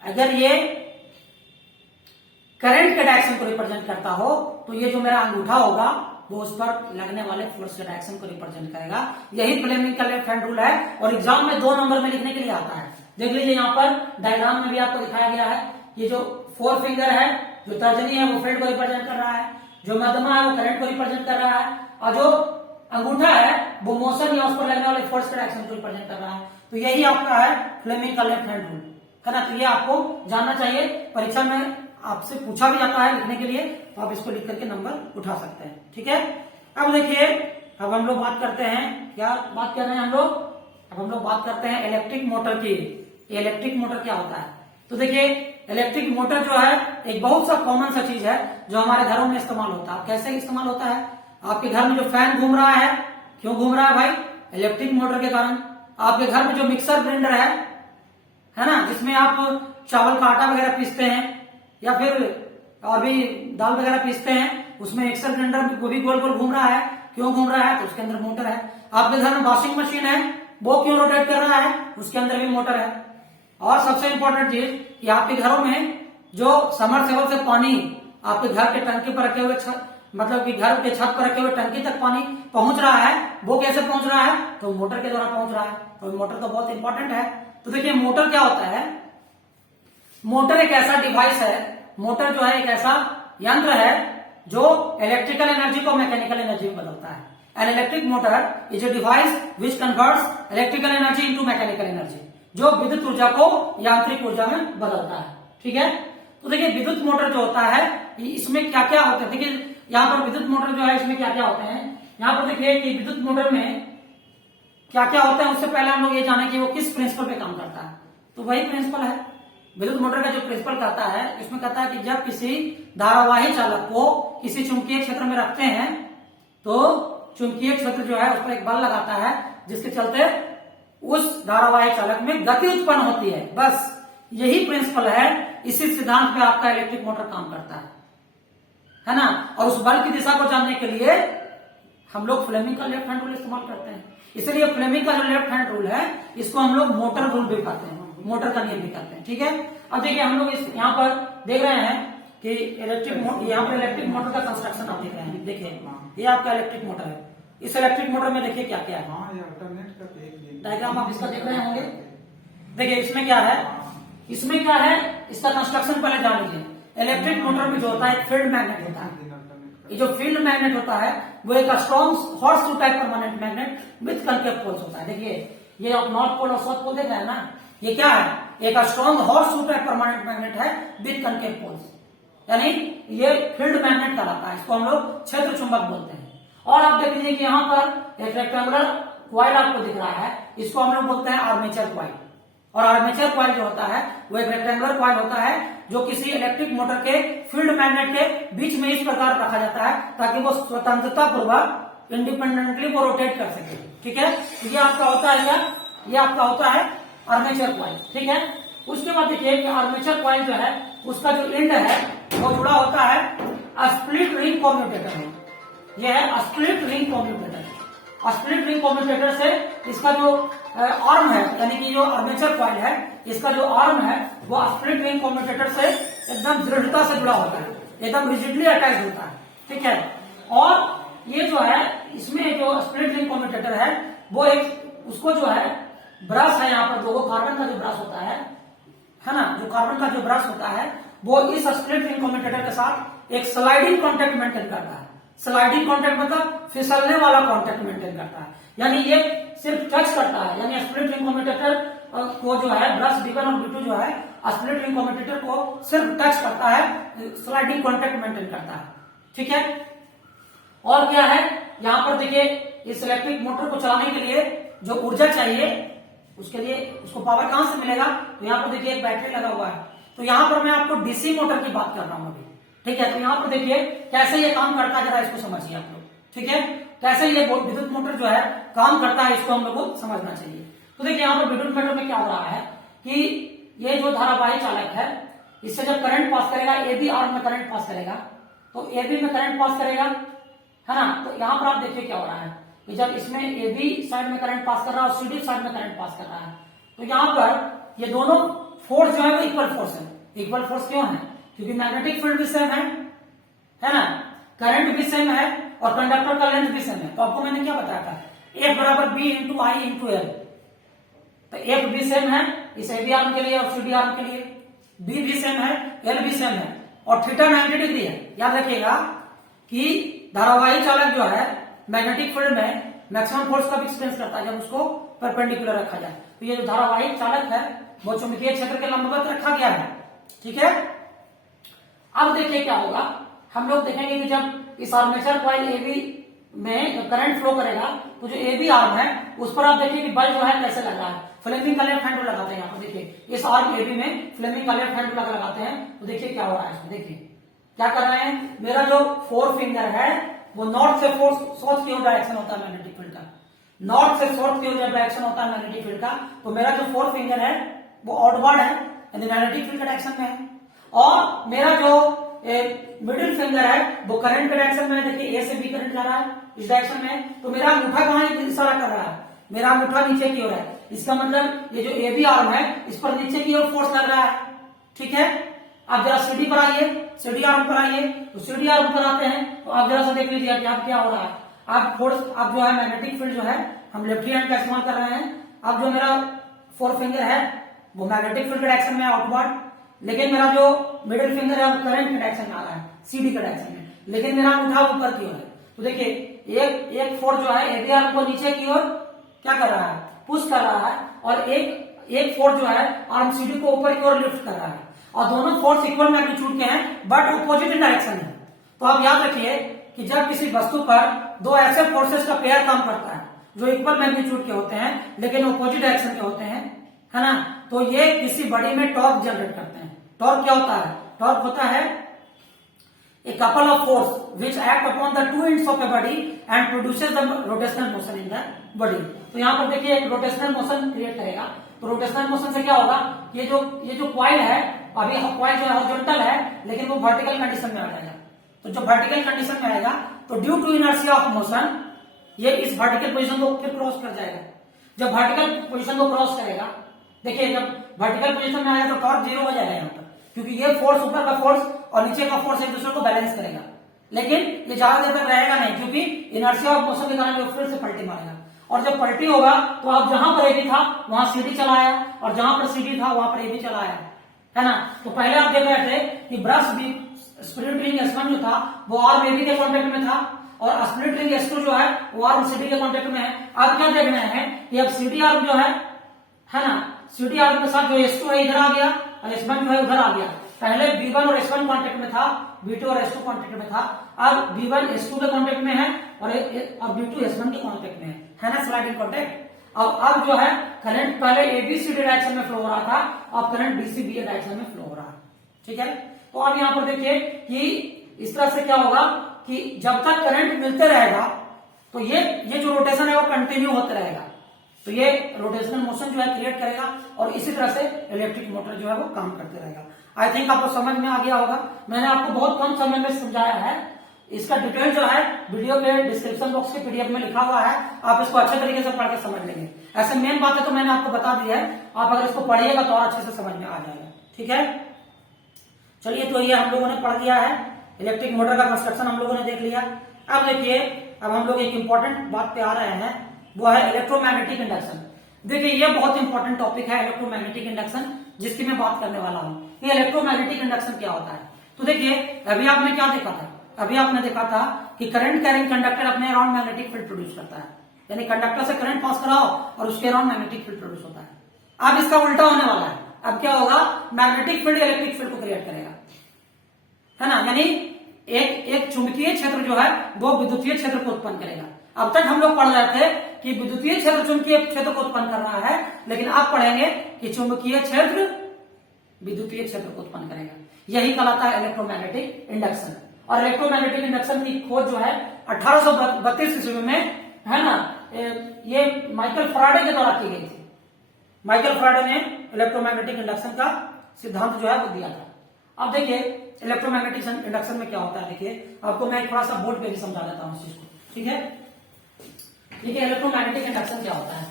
अगर ये करंट के डायरेक्शन को रिप्रेजेंट करता हो, तो ये जो मेरा अंगूठा होगा वो उस पर लगने वाले फोर्स के डायरेक्शन को रिप्रेजेंट करेगा। यही फ्लेमिंग का लेफ्ट हैंड रूल है और एग्जाम में 2 नंबर में लिखने के लिए आता है। देख लीजिए यहाँ पर डायग्राम में भी आपको दिखाया गया है, ये जो फोर फिंगर है, जो तर्जनी है वो फील्ड को रिप्रेजेंट कर रहा है, जो मध्यमा है वो करंट को रिप्रेजेंट कर रहा है, और जो अंगूठा है वो मोशन या उस पर लगने वाले फोर्स के डायरेक्शन को रिप्रेजेंट कर रहा है। तो यही आपका है फ्लेमिंग का लेफ्ट हैंड रूल, है ना। तो ये आपको जानना चाहिए, परीक्षा में आपसे पूछा भी जाता है लिखने के लिए, तो आप इसको लिख करके नंबर उठा सकते हैं। ठीक है, अब देखिए, अब हम लोग बात करते हैं, क्या बात कर रहे हैं हम लोग, अब हम लोग बात करते हैं इलेक्ट्रिक मोटर की। इलेक्ट्रिक मोटर क्या होता है? तो देखिए, इलेक्ट्रिक मोटर जो है एक बहुत सा कॉमन सा चीज है जो हमारे घरों में इस्तेमाल होता है। कैसे इस्तेमाल होता है? आपके घर में जो फैन घूम रहा है, क्यों घूम रहा है भाई? इलेक्ट्रिक मोटर के कारण। आपके घर में जो मिक्सर ग्राइंडर है ना, जिसमें आप चावल का आटा वगैरह पीसते हैं या फिर अभी दाल वगैरह पीसते हैं, उसमें मिक्सर ग्राइंडर वो भी गोल गोल घूम रहा है, क्यों घूम रहा है? तो उसके अंदर मोटर है। आपके घर में वॉशिंग मशीन है, वो क्यों रोटेट कर रहा है? उसके अंदर भी मोटर है। और सबसे इंपॉर्टेंट चीज कि आपके घरों में जो समरसेबल से पानी आपके घर के टंकी पर रखे हुए मतलब कि घर के छत पर रखे हुए टंकी तक पानी पहुंच रहा है, वो कैसे पहुंच रहा है? तो मोटर के द्वारा पहुंच रहा है। तो मोटर तो बहुत इंपॉर्टेंट है। तो देखिए, मोटर क्या होता है? मोटर एक ऐसा डिवाइस है, मोटर जो है एक ऐसा यंत्र है जो इलेक्ट्रिकल एनर्जी को मैकेनिकल एनर्जी में बदलता है। An electric motor is a device which converts electrical energy into mechanical energy, जो विद्युत ऊर्जा को यांत्रिक ऊर्जा में बदलता है। ठीक है, तो देखिए, विद्युत मोटर जो होता है इसमें क्या क्या होता है? देखिए, यहाँ पर विद्युत मोटर जो है इसमें क्या क्या होते हैं, यहाँ पर देखिए कि विद्युत मोटर में क्या क्या होता है। उससे पहले हम लोग ये जाने कि वो किस प्रिंसिपल पे काम करता है। तो वही प्रिंसिपल है विद्युत मोटर का, जो प्रिंसिपल कहता है, इसमें कहता है कि जब किसी धारावाही चालक को किसी चुंबकीय क्षेत्र में रखते हैं तो चुंबकीय क्षेत्र जो है उस पर एक बल लगाता है, जिसके चलते उस धारावाही चालक में गति उत्पन्न होती है। बस यही प्रिंसिपल है, इसी सिद्धांत पे आपका इलेक्ट्रिक मोटर काम करता है ना। और उस बल की दिशा को जानने के लिए हम लोग फ्लेमिंग का लेफ्ट हैंड रूल इस्तेमाल करते हैं। इसलिए फ्लेमिंग का जो लेफ्ट हैंड रूल है इसको हम लोग मोटर रूल भी कहते हैं, मोटर का नियम भी कहते हैं। ठीक है, अब देखिए, हम लोग इस यहाँ पर देख रहे हैं कि यहाँ पर इलेक्ट्रिक मोटर का कंस्ट्रक्शन आप देख रहे हैं। देखिए, ये आपका इलेक्ट्रिक मोटर है। इस इलेक्ट्रिक मोटर में देखिए क्या क्या है, डायग्राम आप इसका देख रहे होंगे। देखिए, इसमें क्या है, इसमें क्या है, इसका कंस्ट्रक्शन पहले जान लीजिए। इलेक्ट्रिक मोटर में जो होता है फील्ड मैग्नेट होता है। ये जो फील्ड मैग्नेट होता है वो एक strong horseshoe type permanent magnet with concave poles होता है। देखिए, ये आप नॉर्थ पोल और साउथ पोल देख रहे हैं ना, ये क्या है? एक strong horseshoe type permanent magnet है विद कनकेव पोल्स, यानी ये फील्ड मैग्नेट कहलाता है। इसको हम लोग क्षेत्र चुंबक बोलते हैं। और आप देख लीजिए कि यहाँ पर एक रेक्टेंगुलर क्वाइल आपको दिख रहा है, इसको हम लोग बोलते हैं आर्मेचर क्वाइल। और आर्मेचर क्वाइल जो होता है वो एक रेक्टेंगुलर क्वाइल होता है जो किसी इलेक्ट्रिक मोटर के फील्ड मैग्नेट के बीच में इस प्रकार रखा जाता है ताकि वो स्वतंत्रता पूर्वक इंडिपेंडेंटली वो रोटेट कर सके। ठीक है, ये आपका होता है क्या? ये आपका होता है आर्मेचर क्वाइल। ठीक है, उसके बाद देखिए कि आर्मेचर क्वाइल जो है उसका जो एंड है वो जुड़ा होता है स्प्लिट रिंग कम्यूटेटर में। यह है split ring commutator. Split ring commutator से इसका जो आर्म है, यानी कि जो आर्मेचर क्वाइल है, इसका जो आर्म है वो स्प्लिट रिंग कम्यूटेटर से एकदम दृढ़ता से जुड़ा होता है, एकदम रिजिडली अटैच होता है। ठीक है, और ये जो है इसमें जो स्प्लिट रिंग कम्यूटेटर है वो एक उसको जो है ब्रश है, यहाँ पर दो कार्बन का जो ब्रश होता है ना, जो कार्बन का जो ब्रश होता है वो इस स्प्लिट रिंग कम्यूटेटर के साथ एक स्लाइडिंग कॉन्टेक्ट मेंटेन करता है। स्लाइडिंग कॉन्टेक्ट मतलब फिसलने वाला कॉन्टेक्ट मेंटेन करता है, यानी ये सिर्फ टच करता है। यानी स्प्लिट रिंग कम्यूटेटर को जो है ब्रश B1 और B2 जो है स्प्लिट रिंग कम्यूटेटर को सिर्फ टच करता है, स्लाइडिंग कॉन्टेक्ट मेंटेन करता है। ठीक है, और क्या है यहाँ पर देखिए, इस इलेक्ट्रिक मोटर को चलाने के लिए जो ऊर्जा चाहिए उसके लिए उसको पावर कहां से मिलेगा? तो यहाँ पर देखिए एक बैटरी लगा हुआ है। तो यहाँ पर मैं आपको डीसी मोटर की बात कर रहा हूं अभी। ठीक है, तो यहाँ पर देखिए कैसे ये काम करता है, जरा इसको समझिए आप लोग। ठीक है, कैसे ये विद्युत मोटर जो है काम करता है, इसको हम लोग को समझना चाहिए। तो देखिए यहाँ पर विद्युत मीटर में क्या हो रहा है कि ये जो धारावाही चालक है इससे जब करंट पास करेगा, ए बी आर्म में करंट पास करेगा, तो ए बी में करंट पास करेगा, है ना। तो यहाँ पर आप देखिए क्या हो रहा है कि जब इसमें ए बी साइड में करंट पास कर रहा है और सी डी साइड में करंट पास कर रहा है, तो यहाँ पर ये दोनों फोर्स जो है वो इक्वल फोर्स है। इक्वल फोर्स क्यों है? क्योंकि मैग्नेटिक फील्ड भी सेम है ना, करंट भी सेम है और कंडक्टर का लेंथ भी सेम है। तो आपको मैंने क्या बताया था, F बराबर बी इंटू आई इंटू एल। तो F भी सेम है इस ए बी आर्म के लिए और सी डी आर्म के लिए, बी भी सेम है, एल भी सेम है और थीटा 90 डिग्री है। याद रखिएगा कि धारावाही चालक जो है मैग्नेटिक फील्ड में मैक्सिमम फोर्स कब एक्सपीरियंस करता है, जब उसको परपेंडिकुलर रखा जाए। तो ये जो धारावाही चालक है वो चुंबकीय क्षेत्र के लंबवत रखा गया है, ठीक है। अब देखिए क्या होगा, हम लोग देखेंगे कि जब इस आर्मेचर कॉइल एबी में करंट फ्लो करेगा तो जो एबी आर्म है उस पर आप देखिए कि बल जो है कैसे लग रहा है। फ्लेमिंग का लेफ्ट हैंड लगाते हैं यहाँ पर, देखिए इस आर्म एबी में फ्लेमिंग का लेफ्ट हैंड लगाते हैं, तो देखिए क्या हो रहा है इसमें। देखिए क्या कर रहे हैं, मेरा जो फोर फिंगर है वो नॉर्थ से साउथ की ओर डायरेक्शन होता है मैग्नेटिक फील्ड का, नॉर्थ से साउथ की ओर डायरेक्शन होता है मैग्नेटिक फील्ड का। तो मेरा जो फोर फिंगर है वो आउटवर्ड है यानी मैग्नेटिक फील्ड के डायरेक्शन में है, और मेरा जो मिडिल फिंगर है वो करंट के डायरेक्शन में है। देखिए ए से बी करंट जा रहा है इस डायरेक्शन में, तो मेरा अंगूठा कहाँ इशारा कर रहा है, मेरा अंगूठा नीचे की ओर है। इसका मतलब ये जो ए बी आर्म है इस पर नीचे की ओर फोर्स लग रहा है, ठीक है। आप जरा सीडी पर आइए, सीडी आर्म पर आइए, तो सीडी आर्म पर आते हैं तो आप जरा सा देख लीजिए कि आप क्या हो रहा है। आप फोर्स, आप जो है मैग्नेटिक फील्ड जो है हम लेफ्ट हैंड का इस्तेमाल कर रहे हैं। अब जो मेरा फोर फिंगर है वो मैग्नेटिक फील्ड के डायरेक्शन में आउटवर्ड, लेकिन मेरा जो मिडिल फिंगर है वो करंट के डायरेक्शन में आ रहा है, सीडी के डायरेक्शन में, लेकिन मेरा अंगूठा ऊपर की ओर है। तो देखिए एक फोर्स जो है एबी आर्म को नीचे की ओर क्या कर रहा है, पुश कर रहा है, और एक फोर्स जो है आर्म सीडी को ऊपर की ओर लिफ्ट कर रहा है, और दोनों फोर्स इक्वल मैग्नीट्यूड के हैं बट अपोजिट डायरेक्शन में। तो आप याद रखिए कि जब किसी वस्तु पर दो ऐसे फोर्सेस का पेयर काम करता है जो इक्वल मैग्नीट्यूड के होते हैं लेकिन अपोजिट डायरेक्शन के होते हैं, है ना, तो ये किसी बॉडी में टॉर्क जनरेट करते हैं। टॉर्क क्या होता है, टॉर्क होता है a couple of force which act upon the two ends of a body and produces the rotational motion in the body। तो यहाँ पर देखिए एक रोटेशनल मोशन क्रिएट करेगा। तो रोटेशनल मोशन से क्या होगा, ये जो कॉइल है, अभी कॉइल जो है हॉरिजॉन्टल है लेकिन वो वर्टिकल कंडीशन में आ जाएगा। तो जब वर्टिकल कंडीशन में आएगा तो due to inertia of motion ये इस वर्टिकल पोजीशन को फिर क्रॉस कर जाएगा। जब वर्टिकल पोजीशन को क्रॉस करेगा, देखिए जब वर्टिकल पोजीशन में आएगा तो टॉर्क जीरो हो जाएगा यहाँ पर, क्योंकि ये फोर्स ऊपर का फोर्स और नीचे का फोर्स एक दूसरे को बैलेंस करेगा। लेकिन ये ज्यादा देर तक रहेगा नहीं, क्योंकि इनर्शिया ऑफ मोशन के कारण ये फिर से पलटी मारेगा, और जब पलटी होगा तो आप जहां पर एबी था वहां सीडी चलाया और जहां पर सीडी था वहां पर एबी चलाया, है ना। तो पहले आप देख रहे थे कि ब्रश भी स्प्लिट रिंग S1 जो था वो आर्म एबी के कॉन्टेक्ट में था और स्प्लिट रिंग S2 जो है वो आर्म सीडी के कॉन्टेक्ट में है। आप क्या देख रहे हैं कि अब सीडी आर्म जो है ना, सीडी आर्म के साथ जो S2 है इधर आ गया और S1 जो है उधर आ गया। पहले B1 और S1 कांटेक्ट में था, B2 और S2 कांटेक्ट में था, अब B1 S2 के कांटेक्ट में है और B2 S1 के कांटेक्ट में है ना, स्लाइडिंग कांटेक्ट। अब जो है करंट पहले ABCD डायरेक्शन में फ्लो हो रहा था, अब करंट BCBA डायरेक्शन में फ्लो हो रहा है, ठीक है। तो अब यहाँ पर देखिए कि इस तरह से क्या होगा कि जब तक करंट मिलते रहेगा तो ये जो रोटेशन है वो कंटिन्यू होते रहेगा। तो ये रोटेशनल मोशन जो है क्रिएट करेगा और इसी तरह से इलेक्ट्रिक मोटर जो है वो काम करते रहेगा। आई थिंक आपको समझ में आ गया होगा। मैंने आपको बहुत कम समय में समझाया है। इसका डिटेल जो है वीडियो के डिस्क्रिप्शन बॉक्स के PDF में लिखा हुआ है, आप इसको अच्छे तरीके से पढ़ के समझ लेंगे। ऐसे मेन बातें तो मैंने आपको बता दी है, आप अगर इसको पढ़िएगा तो और अच्छे से समझ में आ जाएगा, ठीक है। चलिए, तो ये हम लोगों ने पढ़ लिया है, इलेक्ट्रिक मोटर का कंस्ट्रक्शन हम लोगों ने देख लिया। अब देखिए, अब हम लोग एक इंपॉर्टेंट बात पे आ रहे हैं, वो है इलेक्ट्रोमैग्नेटिक इंडक्शन। देखिए ये बहुत इंपॉर्टेंट टॉपिक है इलेक्ट्रोमैग्नेटिक इंडक्शन, जिसकी मैं बात करने वाला हूँ। ये इलेक्ट्रोमैग्नेटिक इंडक्शन क्या होता है, तो देखिए अभी आपने क्या देखा था, अभी आपने देखा था कि करंट कैरिंग कंडक्टर अपने अराउंड मैग्नेटिक फील्ड प्रोड्यूस करता है, यानी कंडक्टर से करंट पास कराओ और उसके अराउंड मैग्नेटिक फील्ड प्रोड्यूस होता है। अब इसका उल्टा होने वाला है। अब क्या होगा, मैग्नेटिक फील्ड इलेक्ट्रिक फील्ड को क्रिएट करेगा, है ना, यानी एक चुंबकीय क्षेत्र जो है वो विद्युतीय क्षेत्र को उत्पन्न करेगा। अब तक हम लोग पढ़ रहे थे कि विद्युतीय क्षेत्र चुंबकीय क्षेत्र को उत्पन्न कर रहा है, लेकिन आप पढ़ेंगे कि चुंबकीय क्षेत्र विद्युतीय क्षेत्र को उत्पन्न करेगा। यही कहलाता है इलेक्ट्रोमैग्नेटिक इंडक्शन। और इलेक्ट्रोमैग्नेटिक इंडक्शन की खोज जो है 1832 ईस्वी में, है ना, ये माइकल फैराडे के द्वारा की गई थी। माइकल फैराडे ने इलेक्ट्रोमैग्नेटिक इंडक्शन का सिद्धांत जो है वो दिया था। अब देखिए इलेक्ट्रोमैग्नेटिक इंडक्शन में क्या होता है, देखिए आपको मैं थोड़ा सा बोर्ड पे भी समझा देता हूँ इस चीज को, ठीक है। देखिए इलेक्ट्रोमैग्नेटिक इंडक्शन क्या होता है।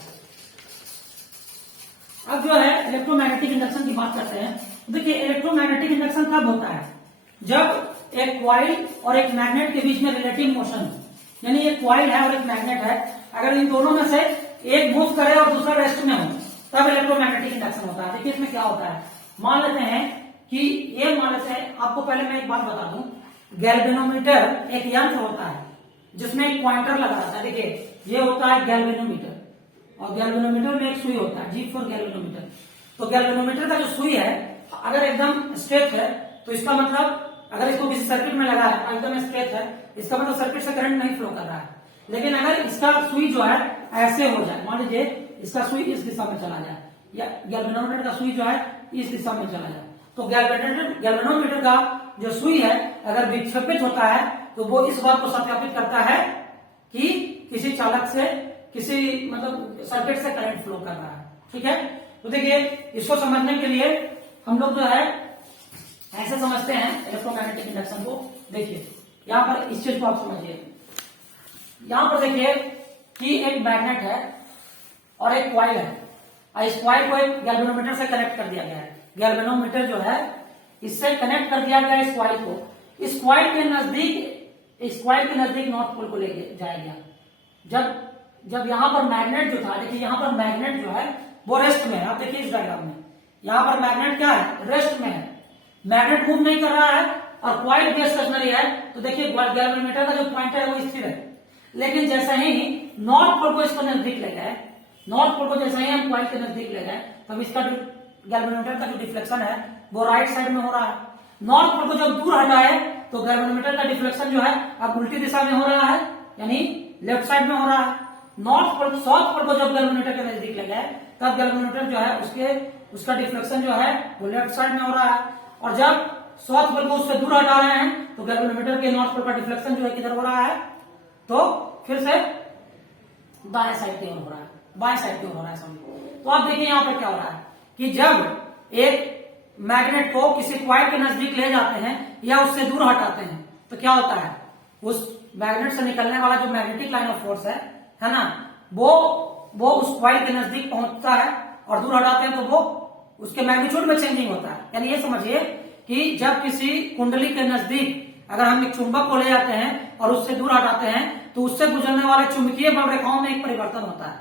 अब जो है इलेक्ट्रोमैग्नेटिक इंडक्शन की बात करते हैं। देखिए इलेक्ट्रोमैग्नेटिक इंडक्शन कब होता है, जब एक कॉइल और एक मैग्नेट के बीच में रिलेटिव मोशन हो, यानी एक कॉइल है और एक मैग्नेट है, अगर इन दोनों में से एक मूव करे और दूसरा रेस्ट में हो तब इलेक्ट्रोमैग्नेटिक इंडक्शन होता है। देखिए इसमें क्या होता है, मान लेते हैं कि ये मान लेते हैं, आपको पहले मैं एक बात बता दूं, गैल्वेनोमीटर एक यंत्र होता है जिसमें एक पॉइंटर लगा रहता है। देखिए ये होता है गैल्वेनोमीटर, और गैल्वेनोमीटर में एक सुई होता है, जी फॉर गैल्वेनोमीटर। तो गैल्वेनोमीटर का जो सुई है अगर एकदम स्ट्रेट है तो इसका मतलब, अगर इसको किसी सर्किट में लगा है एकदम स्ट्रेट है, इसका मतलब सर्किट से करंट नहीं फ्लो कर रहा है। लेकिन अगर इसका सुई जो है ऐसे हो जाए, मान लीजिए इसका सुई इस दिशा में चला जाए, या गैल्वेनोमीटर का सुई जो है इस दिशा में चला जाए, तो गैल्वेनोमीटर का जो सुई है अगर विक्षेपित होता है तो वो इस बात को सत्यापित करता है कि किसी चालक से, किसी मतलब सर्किट से करंट फ्लो कर रहा है, ठीक है। तो देखिए इसको समझने के लिए हम लोग जो है ऐसे समझते हैं इलेक्ट्रोमैग्नेटिक इंडक्शन को। देखिए यहां पर इस चीज को आप समझिए, यहां पर देखिए कि एक मैग्नेट है और एक कॉइल है, और इस कॉइल को एक गैल्वेनोमीटर से कनेक्ट कर दिया गया है। गैल्वेनोमीटर जो है इससे कनेक्ट कर दिया गया इस कॉइल को। इस कॉइल के नजदीक नॉर्थ पोल को ले जाया गया। जब यहां पर मैग्नेट जो था, देखिए यहां पर मैग्नेट जो है वो रेस्ट में है। आप देखिए इस डायग्राम में यहां पर मैग्नेट क्या है, रेस्ट में है, मैग्नेट मूव नहीं कर रहा है और कॉइल भी स्टेशनरी है। तो देखिए गैल्वेनोमीटर का जो पॉइंटर है वो स्थिर है। लेकिन जैसे ही नॉर्थ पोल को इसको नजदीक ले गए, नॉर्थ पोल को जैसे ही हम कॉइल के नजदीक ले गए, तब इसका जो गैल्वेनोमीटर का जो डिफ्लेक्शन है वो राइट साइड में हो रहा है। नॉर्थ पोल को जब दूर हटाए तो गैल्वेनोमीटर का डिफ्लेक्शन जो है अब उल्टी दिशा में हो रहा है, यानी लेफ्ट साइड में हो रहा है। साउथ पोल को जब गैल्वेनोमीटर के नजदीक ले गए तब गैल्वेनोमीटर जो है उसका डिफ्लेक्शन जो है वो लेफ्ट साइड में हो रहा है। और जब साउथ पोल को उससे दूर हटा रहे हैं तो गैल्वेनोमीटर के नॉर्थ पोल का डिफ्लेक्शन जो है किधर हो रहा है, तो फिर से दाएं साइड की ओर हो रहा है, बाएं साइड की ओर हो रहा है सॉरी। तो आप देखिए यहां पर क्या हो रहा है कि जब एक मैग्नेट को किसी कॉइल के नजदीक ले जाते हैं या उससे दूर हटाते हैं तो क्या होता है, उस मैग्नेट से निकलने वाला जो मैग्नेटिक लाइन ऑफ फोर्स है ना, वो उस कॉइल के नजदीक पहुंचता है, और दूर हटाते हैं तो वो उसके मैग्नीट्यूड में चेंजिंग होता है। यानी ये समझिए कि जब किसी कुंडली के नजदीक अगर हम एक चुंबक को ले जाते हैं और उससे दूर हटाते हैं तो उससे गुजरने वाले चुंबकीय बल रेखाओं में एक परिवर्तन होता है,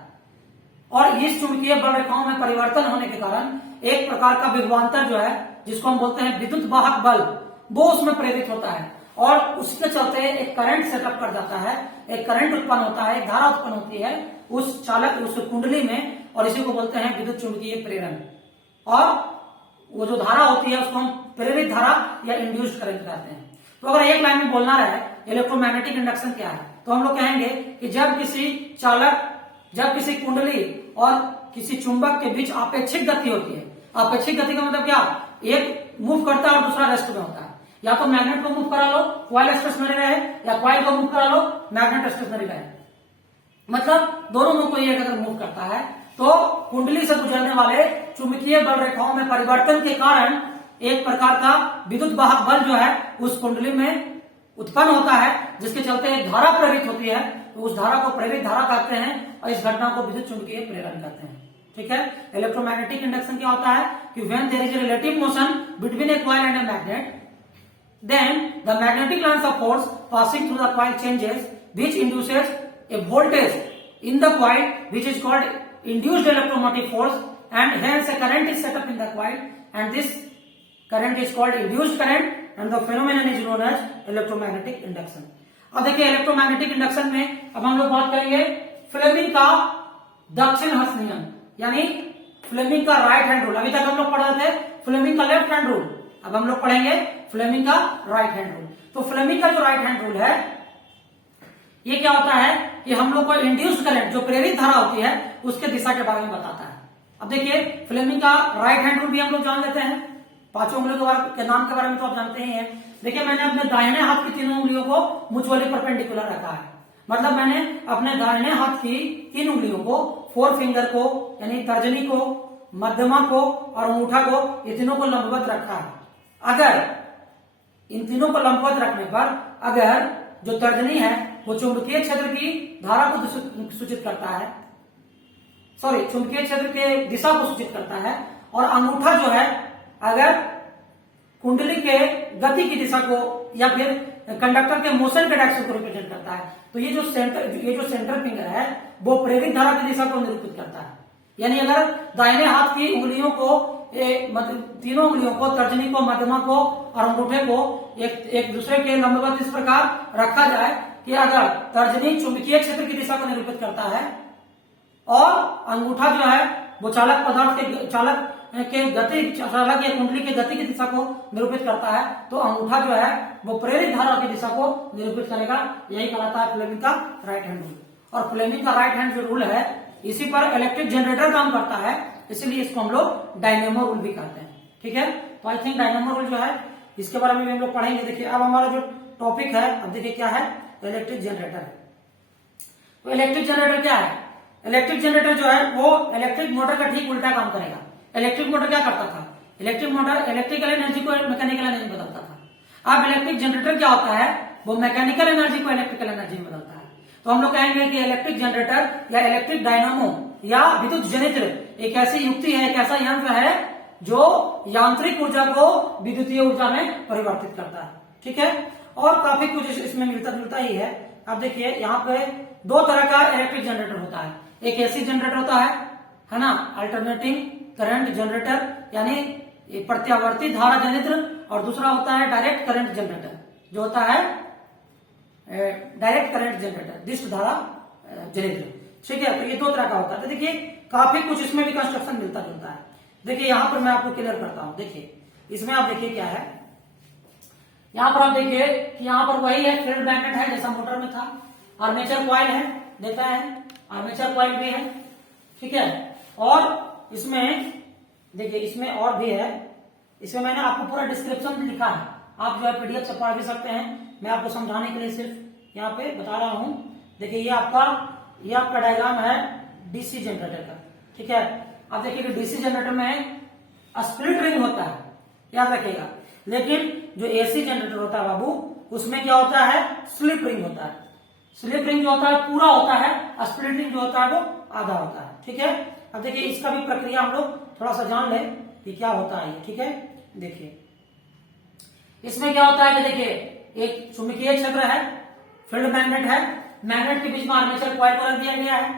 और इस चुंबकीय बल रेखाओं में परिवर्तन होने के कारण एक प्रकार का विभवांतर जो है, जिसको हम बोलते हैं विद्युत वाहक बल, वो उसमें प्रेरित होता है, और उसके चलते एक करंट सेटअप कर जाता है, एक करंट उत्पन्न होता है, एक धारा उत्पन्न होती है उस कुंडली में, और इसी को बोलते हैं विद्युत चुंबकीय प्रेरण। और वो जो धारा होती है उसको हम प्रेरित धारा या इंड्यूस्ड करंट कहते हैं। तो अगर एक लाइन में बोलना रहे इलेक्ट्रोमैग्नेटिक इंडक्शन क्या है, तो हम लोग कहेंगे कि जब किसी कुंडली और किसी चुंबक के बीच आपेक्षिक गति होती है। आपेक्षिक गति का मतलब क्या, एक मूव करता है और दूसरा रेस्ट में होता है। या तो मैग्नेट को मूव करा लो, कॉइल स्टेशनरी रहे, या कॉइल को मूव करा लो, मैग्नेट स्टेशनरी रहे। मतलब दोनों में कोई एक अगर मूव करता है तो कुंडली से गुजरने वाले चुंबकीय बल रेखाओं में परिवर्तन के कारण एक प्रकार का विद्युत वाहक बल जो है उस कुंडली में उत्पन्न होता है, जिसके चलते एक धारा प्रेरित होती है। तो उस धारा को प्रेरित धारा कहते हैं और इस घटना को विद्युत चुंबकीय प्रेरण कहते हैं। ठीक है। इलेक्ट्रोमैग्नेटिक इंडक्शन क्या होता है कि when there is a relative motion between a coil and a magnet, then the magnetic lines of force passing through the coil changes, which induces a voltage in the coil, which is called induced electromotive force, and hence a current is set up in the coil, and this current is called induced current, and the phenomenon is known as electromagnetic induction. अब देखिए electromagnetic induction में अब हम लोग बात करेंगे Fleming का दक्षिण हस्त नियम, यानी फ्लेमिंग का राइट हैंड रूल। अभी तक हम लोग पढ़ रहे थे फ्लेमिंग का लेफ्ट हैंड रूल, अब हम लोग पढ़ेंगे फ्लेमिंग का राइट हैंड रूल। तो फ्लेमिंग का जो राइट हैंड रूल है ये क्या होता है कि हम लोग को इंड्यूस्ड करंट, जो प्रेरित धारा होती है, उसके दिशा के बारे में बताता है। अब देखिए फ्लेमिंग का राइट हैंड रूल भी हम लोग जान लेते हैं। पांचों उंगलियों के नाम के बारे में तो आप जानते ही हैं। देखिए मैंने अपने दाहिने हाथ की तीनों उंगलियों को म्यूचुअली परपेंडिकुलर रखा है, मतलब मैंने अपने दाहिने हाथ की तीन उंगलियों को, फोर फिंगर को यानी तर्जनी को मध्यमा को और अंगूठा को, ये तीनों को लंबवत रखा है। अगर इन तीनों को लंबवत रखने पर अगर जो तर्जनी है वो चुंबकीय क्षेत्र की धारा को सूचित करता है, सॉरी चुंबकीय क्षेत्र के दिशा को सूचित करता है, और अंगूठा जो है अगर कुंडली के गति की दिशा को या फिर कंडक्टर के मोशन के डायरेक्शन को रिप्रेजेंट करता है, तो ये जो सेंटर फिंगर है वो प्रेरित धारा की दिशा को निरूपित करता है। यानी अगर दाहिने हाथ की उंगलियों को तीनों उंगलियों को, तर्जनी को, मध्यमा को और अंगूठे को एक दूसरे के लंबवत इस प्रकार रखा जाए कि अगर तर्जनी चुंबकीय क्षेत्र की दिशा को निरूपित करता है और अंगूठा जो है वो चालक पदार्थ चालक या कुंडली के गति की दिशा को निरूपित करता है, तो अंगूठा जो है वो प्रेरित धारा की दिशा को निरूपित करेगा। यही कहलाता है फ्लेमिंग का राइट हैंड रूल। और फ्लेमिंग का राइट हैंड जो रूल है इसी पर इलेक्ट्रिक जनरेटर काम करता है, इसलिए इसको हम लोग डायनेमो रूल भी कहते हैं। ठीक है, तो आई थिंक डायनेमो रूल जो है इसके बारे में हम लोग पढ़ेंगे। देखिए अब हमारा जो टॉपिक है, अब देखिए क्या है, इलेक्ट्रिक जनरेटर। तो इलेक्ट्रिक जनरेटर क्या है? इलेक्ट्रिक जनरेटर जो है वो इलेक्ट्रिक मोटर का ठीक उल्टा काम करेगा। इलेक्ट्रिक मोटर क्या करता था? इलेक्ट्रिक मोटर इलेक्ट्रिकल एनर्जी को मैकेनिकल एनर्जी बदलता था। अब इलेक्ट्रिक जनरेटर क्या होता है? वो मैकेनिकल एनर्जी को इलेक्ट्रिकल एनर्जी में बदलता है। तो हम लोग कहेंगे कि इलेक्ट्रिक जनरेटर या इलेक्ट्रिक डायनामो या विद्युत जनित्र एक ऐसी युक्ति है, एक ऐसा यंत्र है जो यांत्रिक ऊर्जा को विद्युतीय ऊर्जा में परिवर्तित करता है। ठीक है, और काफी कुछ इसमें मिलता जुलता ही है। अब देखिए यहाँ पे दो तरह का इलेक्ट्रिक जनरेटर होता है। एक एसी जनरेटर होता है ना, अल्टरनेटिंग करंट जनरेटर यानी प्रत्यावर्ती धारा जनित्र, और दूसरा होता है डायरेक्ट करंट जनरेटर जो होता है डायरेक्ट करंट जनरेटर, दिष्ट धारा जनित्र। ठीक है, तो ये दो तरह का होता है। तो देखिए काफी कुछ इसमें भी कंस्ट्रक्शन मिलता जुलता है। देखिए यहाँ पर मैं आपको क्लियर करता हूं। देखिए इसमें आप देखिए क्या है, यहाँ पर आप देखिए कि यहाँ पर वही है, फील्ड मैग्नेट है जैसा मोटर में था, आर्मेचर कॉइल है, देखा है आर्मेचर कॉइल भी है। ठीक है, और इसमें देखिए इसमें और भी है, इसमें मैंने आपको पूरा डिस्क्रिप्शन भी लिखा है, आप जो है पीडीएफ से पढ़ भी सकते हैं। मैं आपको समझाने के लिए सिर्फ यहाँ पे बता रहा हूँ। देखिए ये आपका डायग्राम है डीसी जनरेटर का। ठीक है, आप देखिए कि डीसी जनरेटर में स्प्लिट रिंग होता है, याद रखिएगा, लेकिन जो एसी जनरेटर होता है बाबू उसमें क्या होता है, स्लिप रिंग होता है। स्लिप रिंग जो होता है पूरा होता है, स्प्लिट रिंग जो होता है वो आधा होता है। ठीक है, अब देखिए इसका भी प्रक्रिया हम लोग थोड़ा सा जान लें कि क्या होता है ये। ठीक है, देखिए इसमें क्या होता है कि देखिए एक चुंबकीय क्षेत्र है, फील्ड मैग्नेट है, मैग्नेट के बीच में आर्मेचर कॉइल को रख दिया गया है।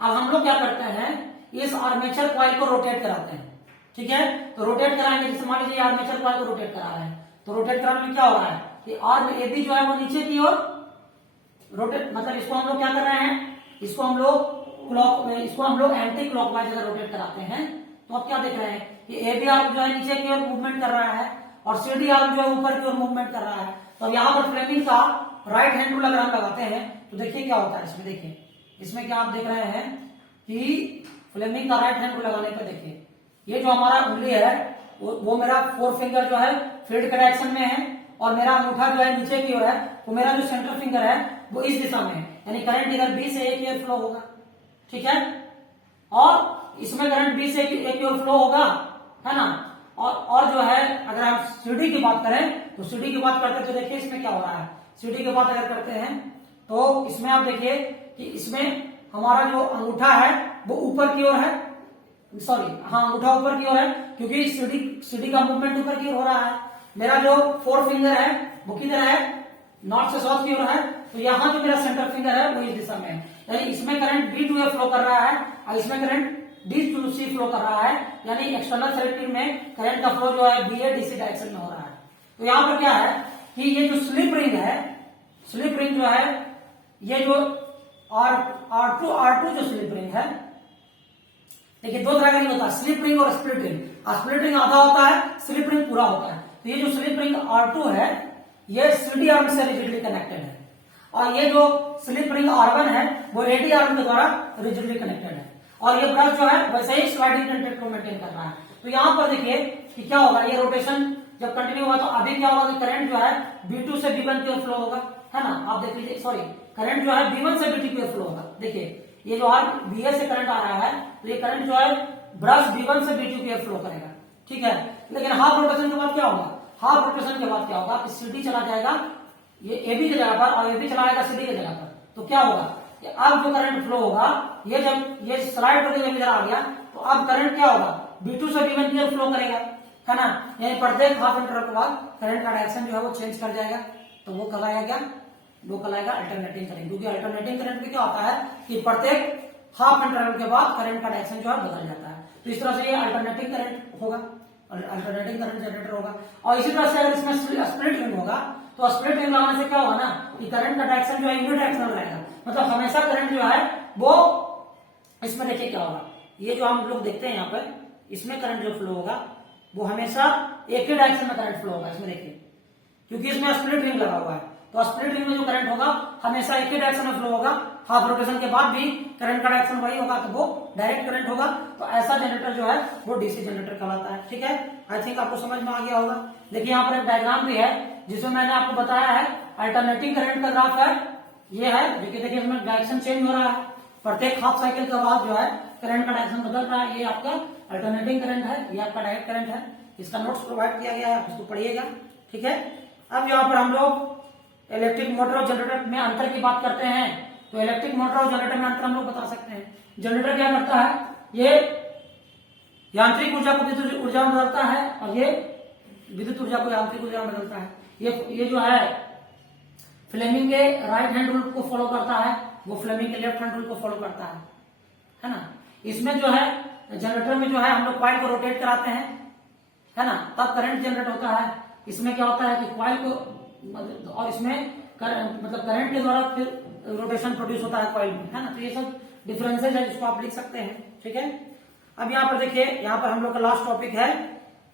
अब हम लोग क्या करते हैं, इस आर्मेचर कॉइल को रोटेट कराते हैं। ठीक है, तो रोटेट कराएंगे, जैसे मान लीजिए आर्मेचर कॉइल को रोटेट करा रहे हैं, तो रोटेट कराने में क्या हो रहा है कि आर्म एबी जो है वो नीचे की ओर रोटेट, मतलब इसको हम लोग क्या कर रहे हैं, इसको हम लोग एंटी क्लॉकवाइज अगर रोटेट कराते हैं तो आप क्या देख रहे हैं कि एबी आर्म जो है नीचे की ओर मूवमेंट कर रहा है और सीडी आर्म जो है ऊपर की ओर मूवमेंट कर रहा है। तो अब यहाँ पर फ्लेमिंग का राइट हैंड रूल अगर हम लगाते हैं तो देखिए क्या होता है इसमें। देखिए इसमें क्या आप देख रहे हैं कि फ्लेमिंग का राइट हैंड रूल लगाने पर देखिए ये जो हमारा उंगली है वो मेरा फोर फिंगर जो है फील्ड के डायरेक्शन में है, और मेरा अंगूठा जो है नीचे की ओर है, तो मेरा जो सेंटर फिंगर है वो इस दिशा में है, यानी करंट इधर बी से ए की ओर फ्लो होगा। ठीक है, और इसमें करंट बी से ए की ओर फ्लो होगा, है ना। और जो है अगर हम सीडी की बात करें तो सीडी की बात करते हैं तो देखिए इसमें क्या हो रहा है। सीडी की बात अगर करते हैं तो इसमें आप देखिए कि इसमें हमारा जो अंगूठा है वो ऊपर की ओर है, सॉरी हाँ अंगूठा ऊपर की ओर है क्योंकि सीडी का मूवमेंट ऊपर की ओर हो रहा है। मेरा जो फोर फिंगर है वो किधर है, नॉर्थ से साउथ की ओर है, तो यहाँ जो मेरा सेंटर फिंगर है वो इस दिशा में है, यानी इसमें current B to A flow कर रहा है और इसमें current D to C flow कर रहा है, यानी एक्सटर्नल सर्किट में करंट का फ्लो जो है बी ए डीसी डायरेक्शन में हो रहा है। तो यहाँ पर क्या है कि ये जो स्लिप रिंग है, स्लिप रिंग जो है ये जो R2 जो स्लिप रिंग है, देखिए दो तरह का नहीं होता, स्लिप रिंग और स्प्लिट रिंग। स्प्लिट रिंग आधा होता है, स्लिप रिंग पूरा होता है। तो ये जो स्लिप रिंग R2 है ये सीडी आर्म से रिजिडली कनेक्टेड है, और ये जो स्लिप रिंग R1 है वो एडी आर्म के द्वारा रिजिडली कनेक्टेड है, और ये ब्रश जो है वैसे ही स्लाइडिंग कंटेंट को मेंटेन कर रहा है। तो यहाँ पर देखिए कि क्या होगा, ये रोटेशन जब कंटिन्यू होगा तो अभी क्या होगा कि करंट जो है B2 से B1 की ओर फ्लो होगा, है ना। आप देख लीजिए, सॉरी करंट जो है B1 से B2 की ओर फ्लो होगा। देखिए ये जो BA से करंट आ रहा है तो ये करंट जो है ब्रश B1 से B2 की फ्लो करेगा, ठीक है। लेकिन हाफ रोटेशन के बाद क्या होगा, हाफ रोटेशन के बाद क्या होगा कि CD चला जाएगा ये AB की जगह पर और AB चला जाएगा CD की जगह पर। तो क्या होगा कि अब जो करंट फ्लो होगा, ये जब ये स्लाइड होकर जब इधर आ गया तो अब करंट क्या होगा, B2 से B1 की फ्लो करेगा, है ना। यानी प्रत्येक हाफ इंटरवल के बाद करंट का डायरेक्शन जो है वो चेंज कर जाएगा। तो वो कहलाएगा क्या, वो कहलाएगा अल्टरनेटिंग करंट। क्योंकि अल्टरनेटिंग करंट में क्या होता है कि प्रत्येक हाफ इंटरवल के बाद करंट का डायरेक्शन जो है बदल जाता है। तो इस तरह से ये अल्टरनेटिंग करंट होगा, अल्टरनेटिंग करंट जनरेटर होगा। और इसी तरह से अगर इसमें स्प्लिट रिंग होगा तो स्प्लिट रिंग लगाने से क्या होगा ना कि करंट का डायरेक्शन जो है यूनिडायरेक्शनल रहेगा। मतलब हमेशा करंट जो है वो इसमें देखिए क्या होगा, ये जो हम लोग देखते हैं यहाँ पर, इसमें करंट जो फ्लो होगा वो हमेशा एक ही डायरेक्शन में करंट फ्लो होगा। इसमें देखिए क्योंकि इसमें स्प्लिट रिंग लगा हुआ है, तो स्प्लिट रिंग में जो करंट होगा हमेशा एक ही डायरेक्शन में फ्लो होगा। हाफ रोटेशन के बाद भी करंट का डायरेक्शन वही होगा, तो वो डायरेक्ट करंट होगा। तो ऐसा जनरेटर जो है वो डीसी जनरेटर कहलाता है, ठीक है। आई थिंक आपको समझ में आ गया होगा। देखिए यहाँ पर एक डायग्राम भी है जिसमें मैंने आपको बताया है अल्टरनेटिंग करंट का ग्राफ है, ये है जो कि देखिए इसमें डायरेक्शन चेंज हो रहा है। प्रत्येक हाफ साइकिल के बाद जो है करंट का डायरेक्शन बदल रहा है। ये आपका अल्टरनेटिंग करंट है, ये आपका डायरेक्ट करंट है। इसका नोट्स प्रोवाइड किया गया है, आप इसको पढ़िएगा, ठीक है। अब यहाँ पर हम लोग इलेक्ट्रिक मोटर और जनरेटर में अंतर की बात करते हैं। तो इलेक्ट्रिक मोटर और जनरेटर में अंतर हम लोग बता सकते हैं। जनरेटर क्या करता है, ये यांत्रिक ऊर्जा को विद्युत ऊर्जा में बदलता है और ये विद्युत ऊर्जा को यांत्रिक ऊर्जा में बदलता है। ये जो है फ्लेमिंग के राइट हैंड रूल को फॉलो करता है, वो फ्लेमिंग के लेफ्ट हैंड रूल को फॉलो करता है ना। इसमें जो है जनरेटर में जो है हम लोग कॉइल को रोटेट कराते हैं, है ना, तब करंट जनरेट होता है। इसमें क्या होता है कि कॉइल को, और इसमें मतलब करंट के द्वारा फिर रोटेशन प्रोड्यूस होता है कॉइल में, है ना। तो ये सब डिफरेंसेज है जिसको आप लिख सकते हैं, ठीक है। अब यहाँ पर देखिए, यहाँ पर हम लोग का लास्ट टॉपिक है,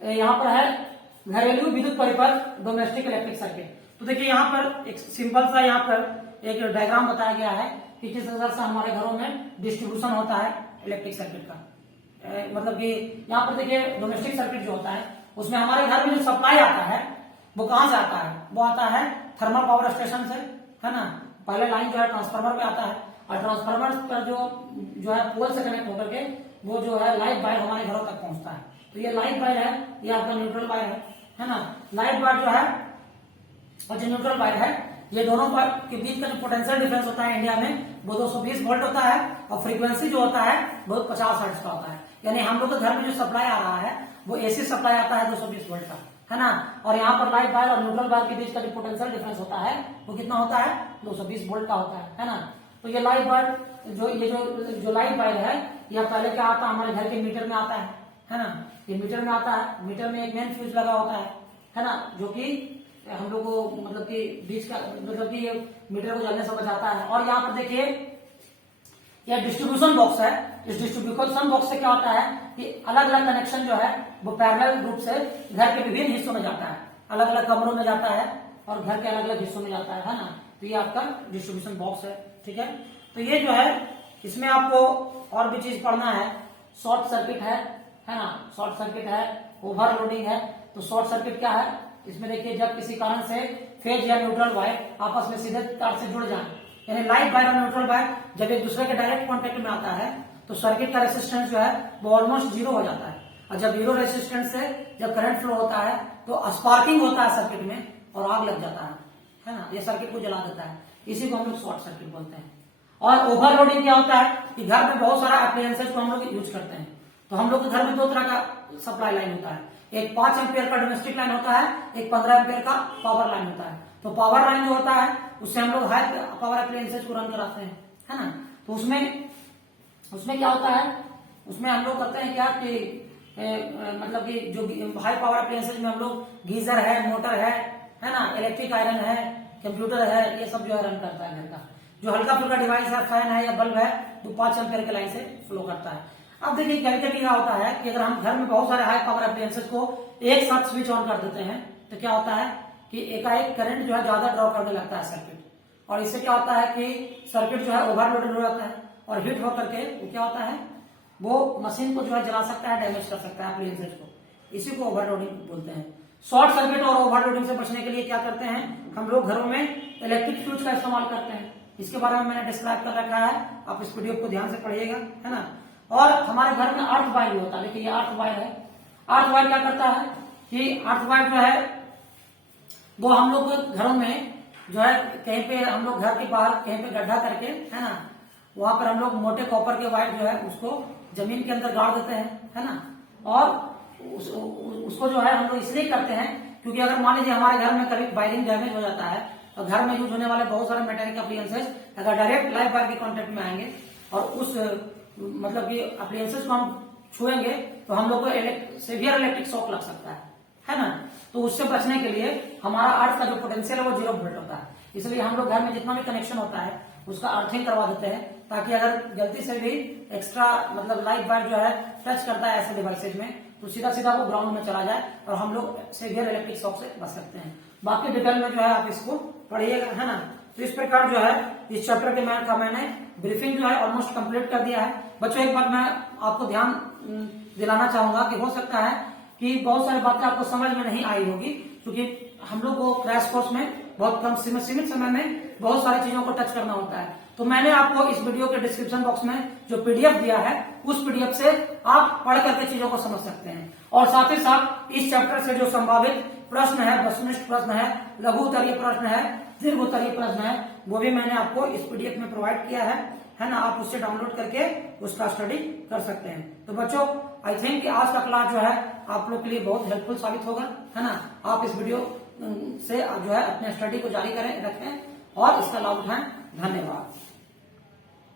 यहाँ पर है घरेलू विद्युत परिपथ, डोमेस्टिक इलेक्ट्रिक सर्किट। तो देखिए यहाँ पर एक सिंपल सा यहाँ पर एक डायग्राम बताया गया है कि किस तरह से हमारे घरों में डिस्ट्रीब्यूशन होता है इलेक्ट्रिक सर्किट का। मतलब कि यहाँ पर देखिए डोमेस्टिक सर्किट जो होता है उसमें हमारे घर में जो सप्लाई आता है वो कहाँ से आता है, वो आता है थर्मल पावर स्टेशन से, है ना। पहले लाइन जो है ट्रांसफार्मर में आता है और ट्रांसफार्मर पर जो है पोल से कनेक्ट होकर के वो जो है लाइट वायर हमारे घरों तक पहुंचता है। तो ये लाइट वायर है, ये आपका न्यूट्रल वायर है ना। लाइट वायर जो है और जो न्यूट्रल वायर है, ये दोनों के बीच का जो पोटेंशियल डिफरेंस होता है इंडिया में वो 220 वोल्ट होता है और फ्रीक्वेंसी जो होता है वो 50 हर्ट्ज का होता है। यानी हम लोग के घर में जो सप्लाई आ रहा है वो एसी सप्लाई आता है 220 वोल्ट का, है ना। और यहाँ पर लाइट वायर और न्यूट्रल वायर के बीच का जो पोटेंशियल डिफरेंस होता है वो कितना होता है, 220 वोल्ट का होता है ना। तो ये लाइट वायर जो लाइट वायर है, यह पहले क्या आता है हमारे घर के मीटर में आता है ना। ये मीटर में आता है, मीटर में एक मेन फ्यूज लगा होता है ना, जो कि हम लोग को मतलब कि बीच का मतलब कि ये मीटर को जलने से बचाता है। और यहाँ पर देखिए यह डिस्ट्रीब्यूशन बॉक्स है। इस डिस्ट्रीब्यूशन बॉक्स से क्या होता है कि अलग अलग कनेक्शन जो है वो पैरेलल रूप से घर के विभिन्न हिस्सों में जाता है, अलग अलग कमरों में जाता है और घर के अलग अलग हिस्सों में जाता है ना। तो ये आपका डिस्ट्रीब्यूशन बॉक्स है, ठीक है। तो ये जो है इसमें आपको और भी चीज पढ़ना है। शॉर्ट सर्किट है ना, शॉर्ट सर्किट है, ओवरलोडिंग है। तो शॉर्ट सर्किट क्या है, इसमें देखिए जब किसी कारण से फेज या न्यूट्रल वायर आपस में सीधे तार से जुड़ जाए, यानी लाइट वायर और न्यूट्रल वायर जब एक दूसरे के डायरेक्ट कांटेक्ट में आता है तो सर्किट का रेसिस्टेंस जो है वो ऑलमोस्ट जीरो हो जाता है। और जब जीरो रेसिस्टेंस से जब करंट फ्लो होता है तो स्पार्किंग होता है सर्किट में और आग लग जाता है ना। ये सर्किट को जला देता है, इसी को हम लोग शॉर्ट सर्किट बोलते हैं। और ओवरलोडिंग क्या होता है कि घर में बहुत सारा अप्लायंसेज को हम लोग यूज करते हैं। तो हम लोग के घर में दो तरह का सप्लाई लाइन होता है, एक 5 एम्पियर का डोमेस्टिक लाइन होता है, एक 15 एम्पियर का पावर लाइन होता है। तो पावर लाइन जो होता है उससे हम लोग हाई पावर अप्लायंसेज को रन कराते हैं, है ना। तो उसमें क्या होता है, उसमें हम लोग करते हैं क्या कि मतलब कि जो हाई पावर अप्लायंसेज में हम लोग गीजर है, मोटर है ना, इलेक्ट्रिक आयरन है, कंप्यूटर है, ये सब जो है रन करता है घर का। जो हल्का फुल्का डिवाइस है, फैन है या बल्ब है, वो 5 एम्पियर के लाइन से फ्लो करता है। अब देखिए कभी कभी क्या होता है कि अगर हम घर में बहुत सारे हाई पावर अप्लायंसेज को एक साथ स्विच ऑन कर देते हैं तो क्या होता है कि एकाएक करंट जो है ज्यादा ड्रॉ करने लगता है सर्किट, और इससे क्या होता है कि सर्किट जो है ओवरलोडेड हो जाता है और हीट होकर के वो क्या होता है, वो मशीन को जो है जला सकता है, डैमेज कर सकता है अप्लायंसेज को। इसी को ओवरलोडिंग बोलते हैं। शॉर्ट सर्किट और ओवरलोडिंग से बचने के लिए क्या करते हैं हम लोग घरों में इलेक्ट्रिक फ्यूज का इस्तेमाल करते हैं। इसके बारे में मैंने डिस्क्राइब कर रखा है, आप इस वीडियो को ध्यान से पढ़िएगा, है ना। और हमारे घर में अर्थ वायर भी होता है। देखिए ये अर्थ वायर है। अर्थ वायर क्या करता है कि अर्थ वायर जो है वो हम लोग घरों में जो है कहीं पे हम लोग घर के बाहर कहीं पे गड्ढा करके है ना, वहां पर हम लोग मोटे कॉपर के वायर जो है उसको जमीन के अंदर गाड़ देते हैं, है ना। और उसको जो है हम लोग इसलिए करते हैं क्योंकि अगर मान लीजिए हमारे घर में कभी वायरिंग डैमेज हो जाता है तो घर में यूज होने वाले बहुत सारे मेटेरियल अप्लायंसेस अगर डायरेक्ट लाइव वायर के कॉन्टेक्ट में आएंगे और उस मतलब कि अप्लायंसेस को हम छुएंगे तो हम लोग को सीवियर इलेक्ट्रिक शॉक लग सकता है ना। तो उससे बचने के लिए हमारा अर्थ का जो पोटेंशियल है वो 0 वोल्ट होता है, इसलिए हम लोग घर में जितना भी कनेक्शन होता है उसका अर्थिंग करवा देते हैं, ताकि अगर गलती से भी एक्स्ट्रा मतलब लाइव वायर जो है टच करता है ऐसे डिवाइसेज में तो सीधा सीधा वो ग्राउंड में चला जाए और हम लोग सीवियर इलेक्ट्रिक शॉक से बच सकते हैं। बाकी डिटेल में जो है आप इसको पढ़िएगा, है ना। तो इस प्रकार जो है इस चैप्टर के मैंने ब्रीफिंग जो है ऑलमोस्ट कंप्लीट कर दिया है। बच्चों एक बात मैं आपको ध्यान दिलाना चाहूंगा कि हो सकता है कि बहुत सारी बातें आपको समझ में नहीं आई होगी, क्योंकि हम लोग को क्रैश कोर्स में बहुत कम सीमित समय में बहुत सारी चीजों को टच करना होता है। तो मैंने आपको इस वीडियो के डिस्क्रिप्शन बॉक्स में जो पीडीएफ दिया है उस पीडीएफ से आप पढ़ करके चीजों को समझ सकते हैं। और साथ ही साथ इस चैप्टर से जो संभावित प्रश्न है, वस्तुनिष्ठ प्रश्न है, लघु उत्तरीय प्रश्न है, दीर्घ उत्तरीय प्रश्न है, वो भी मैंने आपको इस पीडीएफ में प्रोवाइड किया है ना। आप उससे डाउनलोड करके उसका स्टडी कर सकते हैं। तो बच्चों आई थिंक कि आज का क्लास जो है आप लोग के लिए बहुत हेल्पफुल साबित होगा, है ना। आप इस वीडियो से जो है अपने स्टडी को जारी रखें और इसका लाभ उठाएं। धन्यवाद।